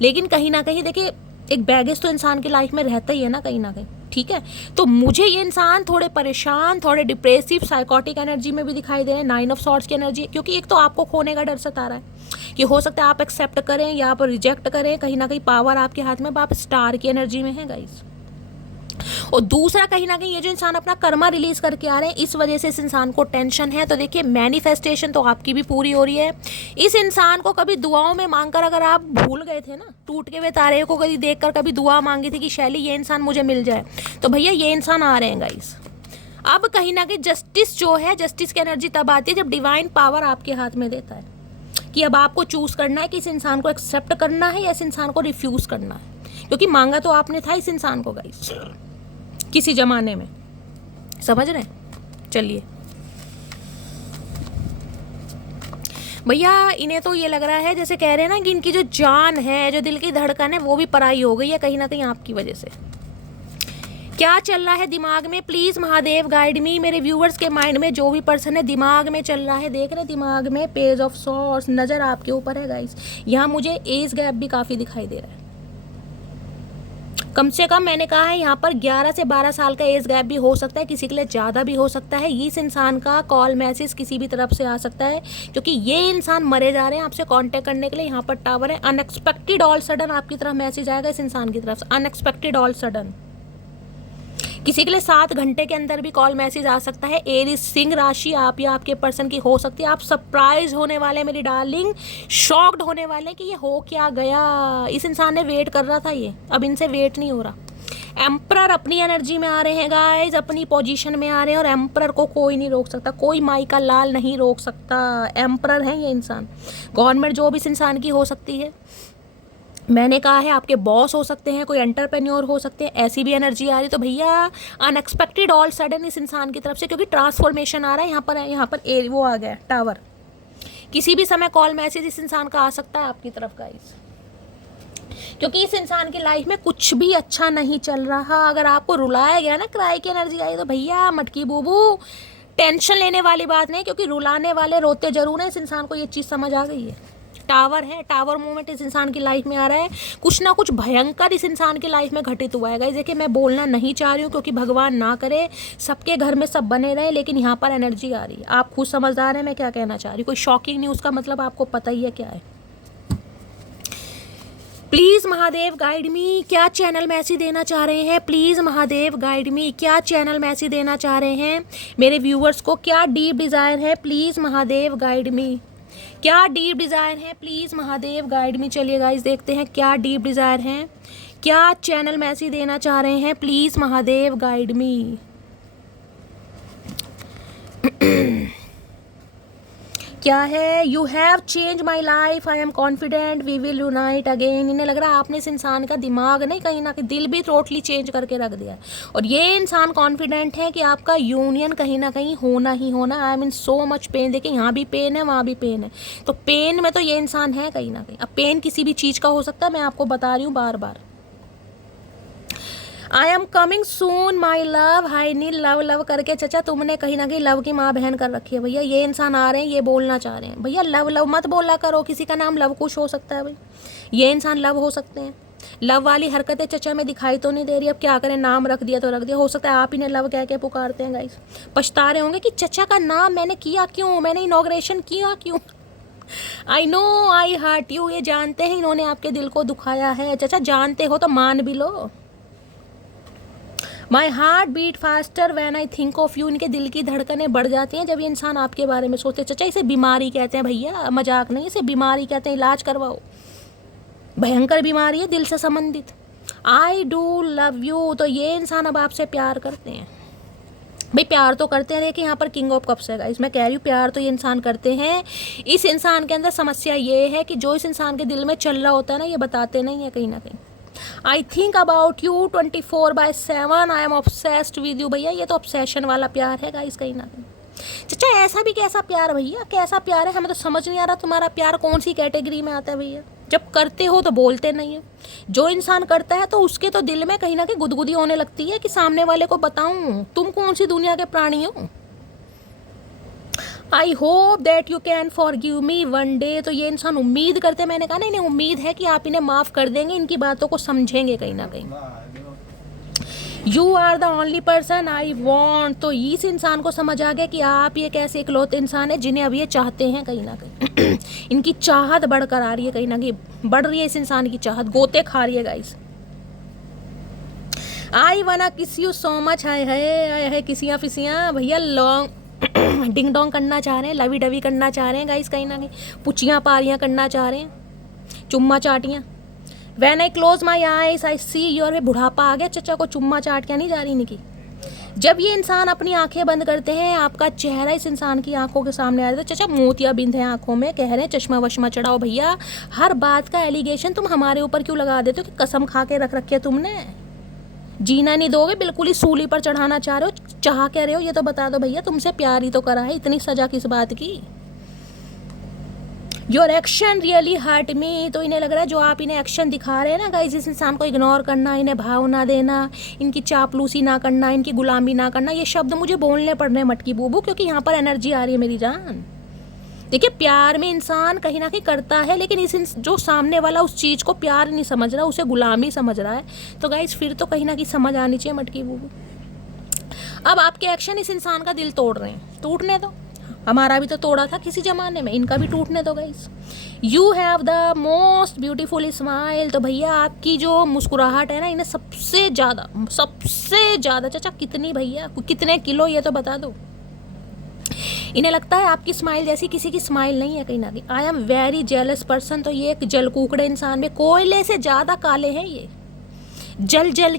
लेकिन कहीं ना कहीं देखिए एक बैगेज तो इंसान की लाइफ में रहता ही है ना कहीं ना कहीं, ठीक है। तो मुझे ये इंसान थोड़े परेशान, थोड़े डिप्रेसिव, साइकोटिक एनर्जी में भी दिखाई दे रहे हैं। 9 ऑफ सॉर्ड्स की एनर्जी, क्योंकि एक तो आपको खोने का डर सता रहा है कि हो सकता है आप एक्सेप्ट करें या आप रिजेक्ट करें, कहीं ना कहीं पावर आपके हाथ में, आप स्टार की एनर्जी में है गाइस। और दूसरा कहीं ना कहीं ये जो इंसान अपना कर्मा रिलीज करके आ रहे हैं, इस वजह से इस इंसान को टेंशन है। तो देखिए मैनिफेस्टेशन तो आपकी भी पूरी हो रही है। इस इंसान को कभी दुआओं में मांगकर अगर आप भूल गए थे ना, टूट के हुए तारे को कभी देखकर कभी दुआ मांगी थी कि शैली ये इंसान मुझे मिल जाए, तो भैया ये इंसान आ रहे हैं गाइस। अब कहीं ना कहीं जस्टिस जो है, जस्टिस की एनर्जी तब आती है जब डिवाइन पावर आपके हाथ में देता है कि अब आपको चूज करना है कि इस इंसान को एक्सेप्ट करना है या इस इंसान को रिफ्यूज करना है, क्योंकि मांगा तो आपने था इस इंसान को गाइस किसी जमाने में, समझ रहे हैं। चलिए भैया, इन्हें तो ये लग रहा है जैसे कह रहे हैं ना कि इनकी जो जान है, जो दिल की धड़कन है, वो भी पराई हो गई है कहीं ना कहीं आपकी वजह से। क्या चल रहा है दिमाग में, प्लीज़ महादेव गाइड मी। मेरे व्यूअर्स के माइंड में जो भी पर्सन है दिमाग में चल रहा है, देख रहे हैं दिमाग में पेज ऑफ सॉर्ड्स नज़र आपके ऊपर है गाइस। यहाँ मुझे एज गैप भी काफ़ी दिखाई दे रहा है, कम से कम मैंने कहा है यहाँ पर 11 से 12 साल का एज गैप भी हो सकता है, किसी के लिए ज़्यादा भी हो सकता है। इस इंसान का कॉल मैसेज किसी भी तरफ से आ सकता है, क्योंकि ये इंसान मरे जा रहे हैं आपसे कांटेक्ट करने के लिए। यहाँ पर टावर है, अनएक्सपेक्टेड ऑल सडन आपकी तरफ मैसेज आएगा इस इंसान की तरफ से, अनएक्सपेक्टेड ऑल सडन। किसी के लिए 7 घंटे के अंदर भी कॉल मैसेज आ सकता है। एरीज सिंह राशि आप या आपके पर्सन की हो सकती है। आप सरप्राइज होने वाले मेरी डार्लिंग, शॉक्ड होने वाले कि ये हो क्या गया। इस इंसान ने वेट कर रहा था, ये अब इनसे वेट नहीं हो रहा। एम्परर अपनी एनर्जी में आ रहे हैं गाइज, अपनी पोजीशन में आ रहे हैं, और एम्परर को कोई नहीं रोक सकता, कोई माई का लाल नहीं रोक सकता। एम्परर है ये इंसान। गवर्नमेंट जॉब इस इंसान की हो सकती है, मैंने कहा है आपके बॉस हो सकते हैं, कोई एंटरप्रेन्योर हो सकते हैं, ऐसी भी एनर्जी आ रही। तो भैया अनएक्सपेक्टेड ऑल सडन इस इंसान की तरफ से, क्योंकि ट्रांसफॉर्मेशन आ रहा है यहाँ पर वो आ गया टावर। किसी भी समय कॉल मैसेज इस इंसान का आ सकता है आपकी तरफ गाइस, क्योंकि इस इंसान की लाइफ में कुछ भी अच्छा नहीं चल रहा। अगर आपको रुलाया गया ना, क्राई की एनर्जी आई, तो भैया मटकी बूबू टेंशन लेने वाली बात नहीं, क्योंकि रुलाने वाले रोते जरूर हैं। इस इंसान को ये चीज़ समझ आ गई है। टावर है, टावर मूवमेंट इस इंसान की लाइफ में आ रहा है। कुछ ना कुछ भयंकर इस इंसान की लाइफ में घटित हुआ है गाइस। देखिए मैं बोलना नहीं चाह रही हूँ, क्योंकि भगवान ना करे सबके घर में सब बने रहे, लेकिन यहाँ पर एनर्जी आ रही है। आप खुद समझदार हैं मैं क्या कहना चाह रही हूँ। कोई शॉकिंग न्यूज़ का मतलब आपको पता ही है क्या है। प्लीज़ महादेव गाइड मी, क्या चैनल मैसेज देना चाह रहे हैं। प्लीज़ महादेव गाइड मी, क्या चैनल मैसेज देना चाह रहे हैं मेरे व्यूअर्स को। क्या डीप डिज़ायर है, प्लीज़ महादेव गाइड मी। क्या डीप डिज़ायर है, प्लीज़ महादेव गाइड मी। चलिए गाइस देखते हैं क्या डीप डिज़ायर है, क्या चैनल मैसेज देना चाह रहे हैं, प्लीज़ महादेव गाइड मी। क्या है, you have change my life, I am confident we will unite again. इन्हें लग रहा है आपने इस इंसान का दिमाग नहीं, कहीं ना कहीं दिल भी टोटली चेंज करके रख दिया है। और ये इंसान कॉन्फिडेंट है कि आपका यूनियन कहीं ना कहीं होना ही होना। I mean so much pain. देखिए यहाँ भी पेन है, वहाँ भी पेन है, तो पेन में तो ये इंसान है कहीं ना कहीं। अब पेन किसी भी चीज़ का हो सकता है, मैं आपको बता रही हूँ बार बार। I am coming soon my love, हाई नील लव लव करके चचा तुमने कहीं ना कहीं लव की माँ बहन कर रखी है भैया। ये इंसान आ रहे हैं, ये बोलना चाह रहे हैं भैया लव लव मत बोला करो। किसी का नाम लव कुश हो सकता है भाई, ये इंसान लव हो सकते हैं। लव वाली हरकतें चचा में दिखाई तो नहीं दे रही। अब क्या करें, नाम रख दिया तो रख दिया। हो सकता है आप इन्हें लव कह के पुकारते हैं गाइस। पछता रहे होंगे कि चचा का नाम मैंने किया क्यों, मैंने इनॉग्रेशन किया क्यों। I know I hurt you, ये जानते हैं इन्होंने आपके दिल को दुखाया है। चचा जानते हो तो मान भी लो। My heart beat faster when I think of you, इनके दिल की धड़कनें बढ़ जाती हैं जब ये इंसान आपके बारे में सोचते। चचा इसे बीमारी कहते हैं भैया, मजाक नहीं, इसे बीमारी कहते हैं। इलाज करवाओ, भयंकर बीमारी है दिल से संबंधित। आई डू लव यू, तो ये इंसान अब आपसे प्यार करते हैं भाई, प्यार तो करते हैं। देखिए यहाँ पर किंग ऑफ कप्स है गाइस, मैं कह रही हूँ प्यार तो ये इंसान करते हैं। इस इंसान के अंदर समस्या ये है कि जो इस इंसान के दिल में चल रहा होता है ना, ये बताते नहीं है कहीं ना कहीं। I think about you 24/7, I am obsessed with you. भैया ये तो ऑब्सेशन वाला प्यार है गाइस कहीं ना कहीं। चाचा ऐसा भी कैसा प्यार भैया, कैसा प्यार है, हमें तो समझ नहीं आ रहा तुम्हारा प्यार कौन सी कैटेगरी में आता है भैया। जब करते हो तो बोलते नहीं है। जो इंसान करता है तो उसके तो दिल में कहीं ना कहीं गुदगुदी होने लगती है कि सामने वाले को बताऊं तुम कौन सी दुनिया के प्राणी हो। I hope that you can forgive me one day, तो ये इंसान उम्मीद करते हैं, मैंने कहा ना इन्हें उम्मीद है कि आप इन्हें माफ़ कर देंगे, इनकी बातों को समझेंगे कहीं ना कहीं। You are the only person I want, तो इस इंसान को समझ आ गया कि आप ये कैसे इकलौते इंसान है जिन्हें अब ये चाहते हैं कहीं ना कहीं। इनकी चाहत बढ़कर आ रही है कहीं ना कहीं, बढ़ रही है इस इंसान की चाहत, गोते खा रही है गाइस। आई वाना किस यू सो मच, है किसियाँ फिसियाँ भैया, लॉन्ग डिंग डोंग करना चाह रहे हैं, लवी डवी करना चाह रहे हैं गाइस कहीं ना कहीं, पुचियाँ पारियाँ करना चाह रहे हैं, चुम्मा चाटियाँ। When I close my eyes I see your, बुढ़ापा आ गया चचा को चुम्मा चाटियाँ नहीं जा रही इनकी। जब ये इंसान अपनी आंखें बंद करते हैं, आपका चेहरा इस इंसान की आंखों के सामने आ रहा है, तो चचा मोतिया बिंद है आंखों में, कह रहे हैं चश्मा वश्मा चढ़ाओ भैया। हर बात का एलिगेशन तुम हमारे ऊपर क्यों लगा देते हो कि कसम खा के रख रखी है तुमने, जीना नहीं दोगे, बिल्कुल ही सूली पर चढ़ाना चाह रहे हो, चाह कह रहे हो, ये तो बता दो भैया तुमसे प्यार ही तो करा है, इतनी सजा किस बात की। Your action really hurt me, तो इन्हें लग रहा है जो आप इन्हें एक्शन दिखा रहे हैं ना गाइस, इस इंसान को इग्नोर करना, इन्हें भाव ना देना, इनकी चापलूसी ना करना, इनकी गुलामी ना करना, ये शब्द मुझे बोलने पड़ रहे हैं मटकी बूबू, क्योंकि यहाँ पर एनर्जी आ रही है मेरी जान। देखिए प्यार में इंसान कहीं ना कहीं करता है, लेकिन इस जो सामने वाला उस चीज़ को प्यार नहीं समझ रहा, उसे गुलामी समझ रहा है, तो गाइस फिर तो कहीं ना कहीं समझ आनी चाहिए मटकी बूबू। अब आपके एक्शन इस इंसान का दिल तोड़ रहे हैं, टूटने दो, हमारा भी तो तोड़ा था किसी ज़माने में, इनका भी टूटने दो guys. You have the most beautiful smile, तो भैया आपकी जो मुस्कुराहट है ना, इन्हें सबसे ज़्यादा चाचा कितनी भैया, कितने किलो ये तो बता दो। इन्हें लगता है आपकी स्माइल जैसी किसी की स्माइल नहीं है कहीं ना कहीं। I am very jealous person, तो ये एक जलकूकड़े इंसान में, कोयले से ज़्यादा काले हैं ये, जल जल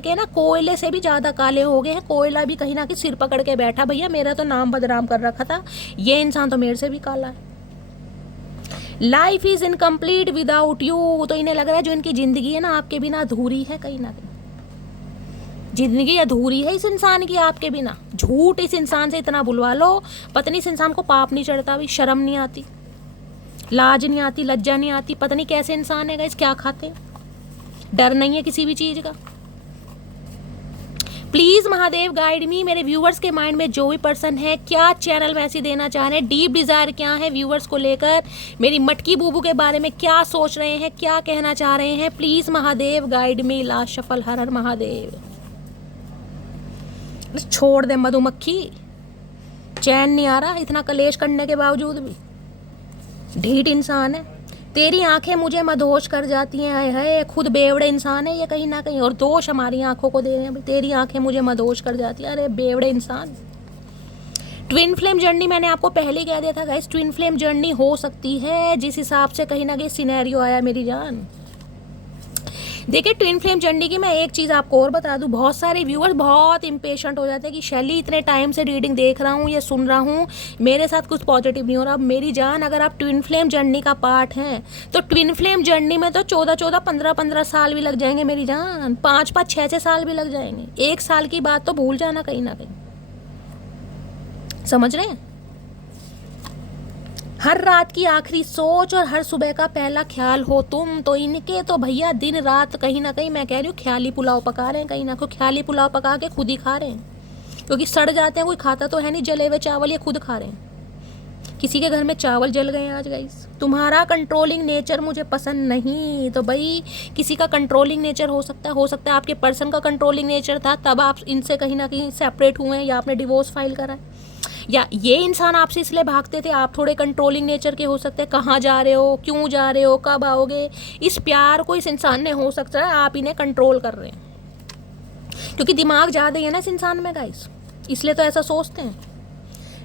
के ना कोयले से भी ज़्यादा काले हो गए हैं। कोयला भी कहीं ना कहीं सिर पकड़ के बैठा, भैया मेरा तो नाम बदनाम कर रखा था, ये इंसान तो मेरे से भी काला है। Life is incomplete without you. तो इन्हें लग रहा है जो इनकी ज़िंदगी है ना आपके बिना अधूरी है, कहीं ना कहीं ज़िंदगी अधूरी है इस इंसान की आपके बिना। झूठ इस इंसान से इतना बुलवा लो, पता नहीं इस इंसान को पाप नहीं चढ़ता, भी शर्म नहीं आती, लाज नहीं आती, लज्जा नहीं आती, पता नहीं कैसे इंसान है गाइस, क्या खाते हैं, डर नहीं है किसी भी चीज़ का। प्लीज़ महादेव गाइड मी। मेरे व्यूवर्स के माइंड में जो भी पर्सन है, क्या चैनल मैसेज देना चाह रहे हैं, डीप डिज़ायर क्या है व्यूवर्स को लेकर, मेरी मटकी बूबू के बारे में क्या सोच रहे हैं, क्या कहना चाह रहे हैं, please Mahadev guide me. Last shuffle, हर हर महादेव। छोड़ दे मधुमक्खी, चैन नहीं आ रहा इतना कलेश करने के बावजूद भी, ढीठ इंसान है। तेरी आंखें मुझे मदहोश कर जाती हैं, हाय हाय, खुद बेवड़े इंसान है ये कहीं ना कहीं, और दोष हमारी आंखों को दे रहे हैं। तेरी आंखें मुझे मदहोश कर जाती हैं, अरे बेवड़े इंसान। ट्विन फ्लेम जर्नी मैंने आपको पहले ही कह दिया था गाइस, ट्विन फ्लेम जर्नी हो सकती है जिस हिसाब से कहीं ना कहीं सिनेरियो आया मेरी जान। देखिए ट्विन फ्लेम जर्नी की मैं एक चीज़ आपको और बता दूं, बहुत सारे व्यूअर्स बहुत इम्पेशेंट हो जाते हैं कि शैली इतने टाइम से रीडिंग देख रहा हूँ, ये सुन रहा हूँ, मेरे साथ कुछ पॉजिटिव नहीं हो रहा। मेरी जान, अगर आप ट्विन फ्लेम जर्नी का पार्ट हैं तो ट्विन फ्लेम जर्नी में तो 14-14, 15-15 साल भी लग जाएंगे मेरी जान, 5-5, 6-6 साल भी लग जाएंगे। 1 साल की बात तो भूल जाना कहीं ना कहीं, समझ रहे हैं। हर रात की आखिरी सोच और हर सुबह का पहला ख्याल हो तुम, तो इनके तो भैया दिन रात कहीं ना कहीं मैं कह रही हूँ ख्याली पुलाव पका रहे हैं, कहीं ना कहीं ख्याली पुलाव पका के खुद ही खा रहे हैं, क्योंकि सड़ जाते हैं, कोई खाता तो है नहीं जले हुए चावल, ये खुद खा रहे हैं। किसी के घर में चावल जल गए आज गाइस। तुम्हारा कंट्रोलिंग नेचर मुझे पसंद नहीं, तो भाई किसी का कंट्रोलिंग नेचर हो सकता है आपके पर्सन का कंट्रोलिंग नेचर था, तब आप इनसे कहीं ना कहीं सेपरेट हुए हैं, या आपने डिवोर्स फाइल करा है, या ये इंसान आपसे इसलिए भागते थे। आप थोड़े कंट्रोलिंग नेचर के हो सकते हैं, कहाँ जा रहे हो, क्यों जा रहे हो, कब आओगे, इस प्यार को इस इंसान ने हो सकता है आप इन्हें कंट्रोल कर रहे हैं, क्योंकि दिमाग ज़्यादा ही है ना इस इंसान में गाइस, इसलिए तो ऐसा सोचते हैं।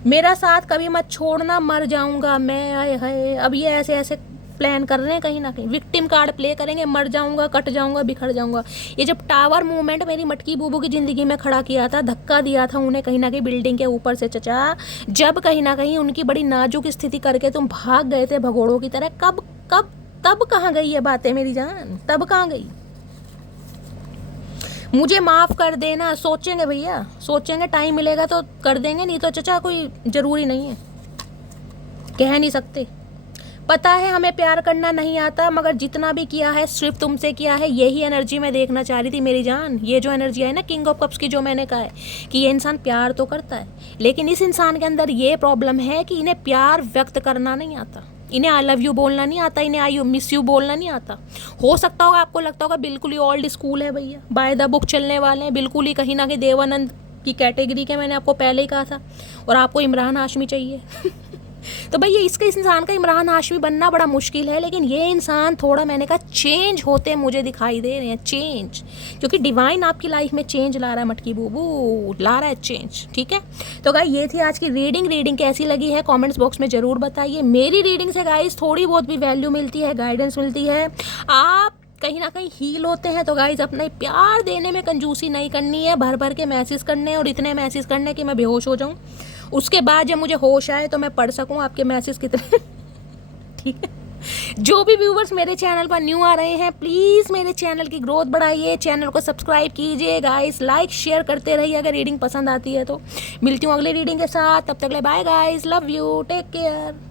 मेरा साथ कभी मत छोड़ना, मर जाऊंगा मैं, आए हाय। अब ये ऐसे ऐसे प्लान कर रहे हैं कहीं ना कहीं, विक्टिम कार्ड प्ले करेंगे, मर जाऊंगा, कट जाऊंगा, बिखर जाऊंगा। ये जब टावर मूवमेंट मेरी मटकी बूबू की ज़िंदगी में खड़ा किया था, धक्का दिया था उन्हें कहीं ना कहीं बिल्डिंग के ऊपर से चचा, जब कहीं ना कहीं उनकी बड़ी नाजुक स्थिति करके तुम भाग गए थे भगोड़ों की तरह, कब कब तब कहाँ गई ये बातें मेरी जान, तब कहाँ गई। मुझे माफ़ कर देना, सोचेंगे भैया, सोचेंगे, टाइम मिलेगा तो कर देंगे, नहीं तो चचा कोई ज़रूरी नहीं है, कह नहीं सकते। पता है हमें प्यार करना नहीं आता, मगर जितना भी किया है सिर्फ तुमसे किया है। यही एनर्जी मैं देखना चाह रही थी मेरी जान। ये जो एनर्जी है ना किंग ऑफ कप्स की, जो मैंने कहा है कि ये इंसान प्यार तो करता है, लेकिन इस इंसान के अंदर ये प्रॉब्लम है कि इन्हें प्यार व्यक्त करना नहीं आता, इन्हें आई लव यू बोलना नहीं आता, इन्हें आई मिस यू बोलना नहीं आता। हो सकता होगा आपको लगता होगा बिल्कुल ही ओल्ड स्कूल है भैया, बाय द बुक चलने वाले हैं, बिल्कुल ही कहीं ना कहीं देवानंद की कैटेगरी के, मैंने आपको पहले ही कहा था, और आपको इमरान हाशमी चाहिए तो भैया इसके इस इंसान का इमरान हाशमी बनना बड़ा मुश्किल है, लेकिन ये इंसान थोड़ा मैंने कहा चेंज होते मुझे दिखाई दे रहे हैं, चेंज, क्योंकि डिवाइन आपकी लाइफ में चेंज ला रहा है, मटकी बूबू ला रहा है चेंज। ठीक है, तो गाइस ये थी आज की रीडिंग कैसी लगी है कमेंट्स बॉक्स में ज़रूर बताइए। मेरी रीडिंग से गाइस थोड़ी बहुत भी वैल्यू मिलती है, गाइडेंस मिलती है, आप कहीं ना कहीं हील होते हैं, तो गाइज अपना प्यार देने में कंजूसी नहीं करनी है, भर भर के मैसेज करने, और इतने मैसेज करने कि मैं बेहोश हो जाऊं, उसके बाद जब मुझे होश आए तो मैं पढ़ सकूं आपके मैसेज कितने ठीक है। जो भी व्यूवर्स मेरे चैनल पर न्यू आ रहे हैं, प्लीज़ मेरे चैनल की ग्रोथ बढ़ाइए, चैनल को सब्सक्राइब कीजिए गाइस, लाइक शेयर करते रहिए अगर रीडिंग पसंद आती है तो। मिलती हूँ अगले रीडिंग के साथ, तब तक ले bye guys, love you, take care.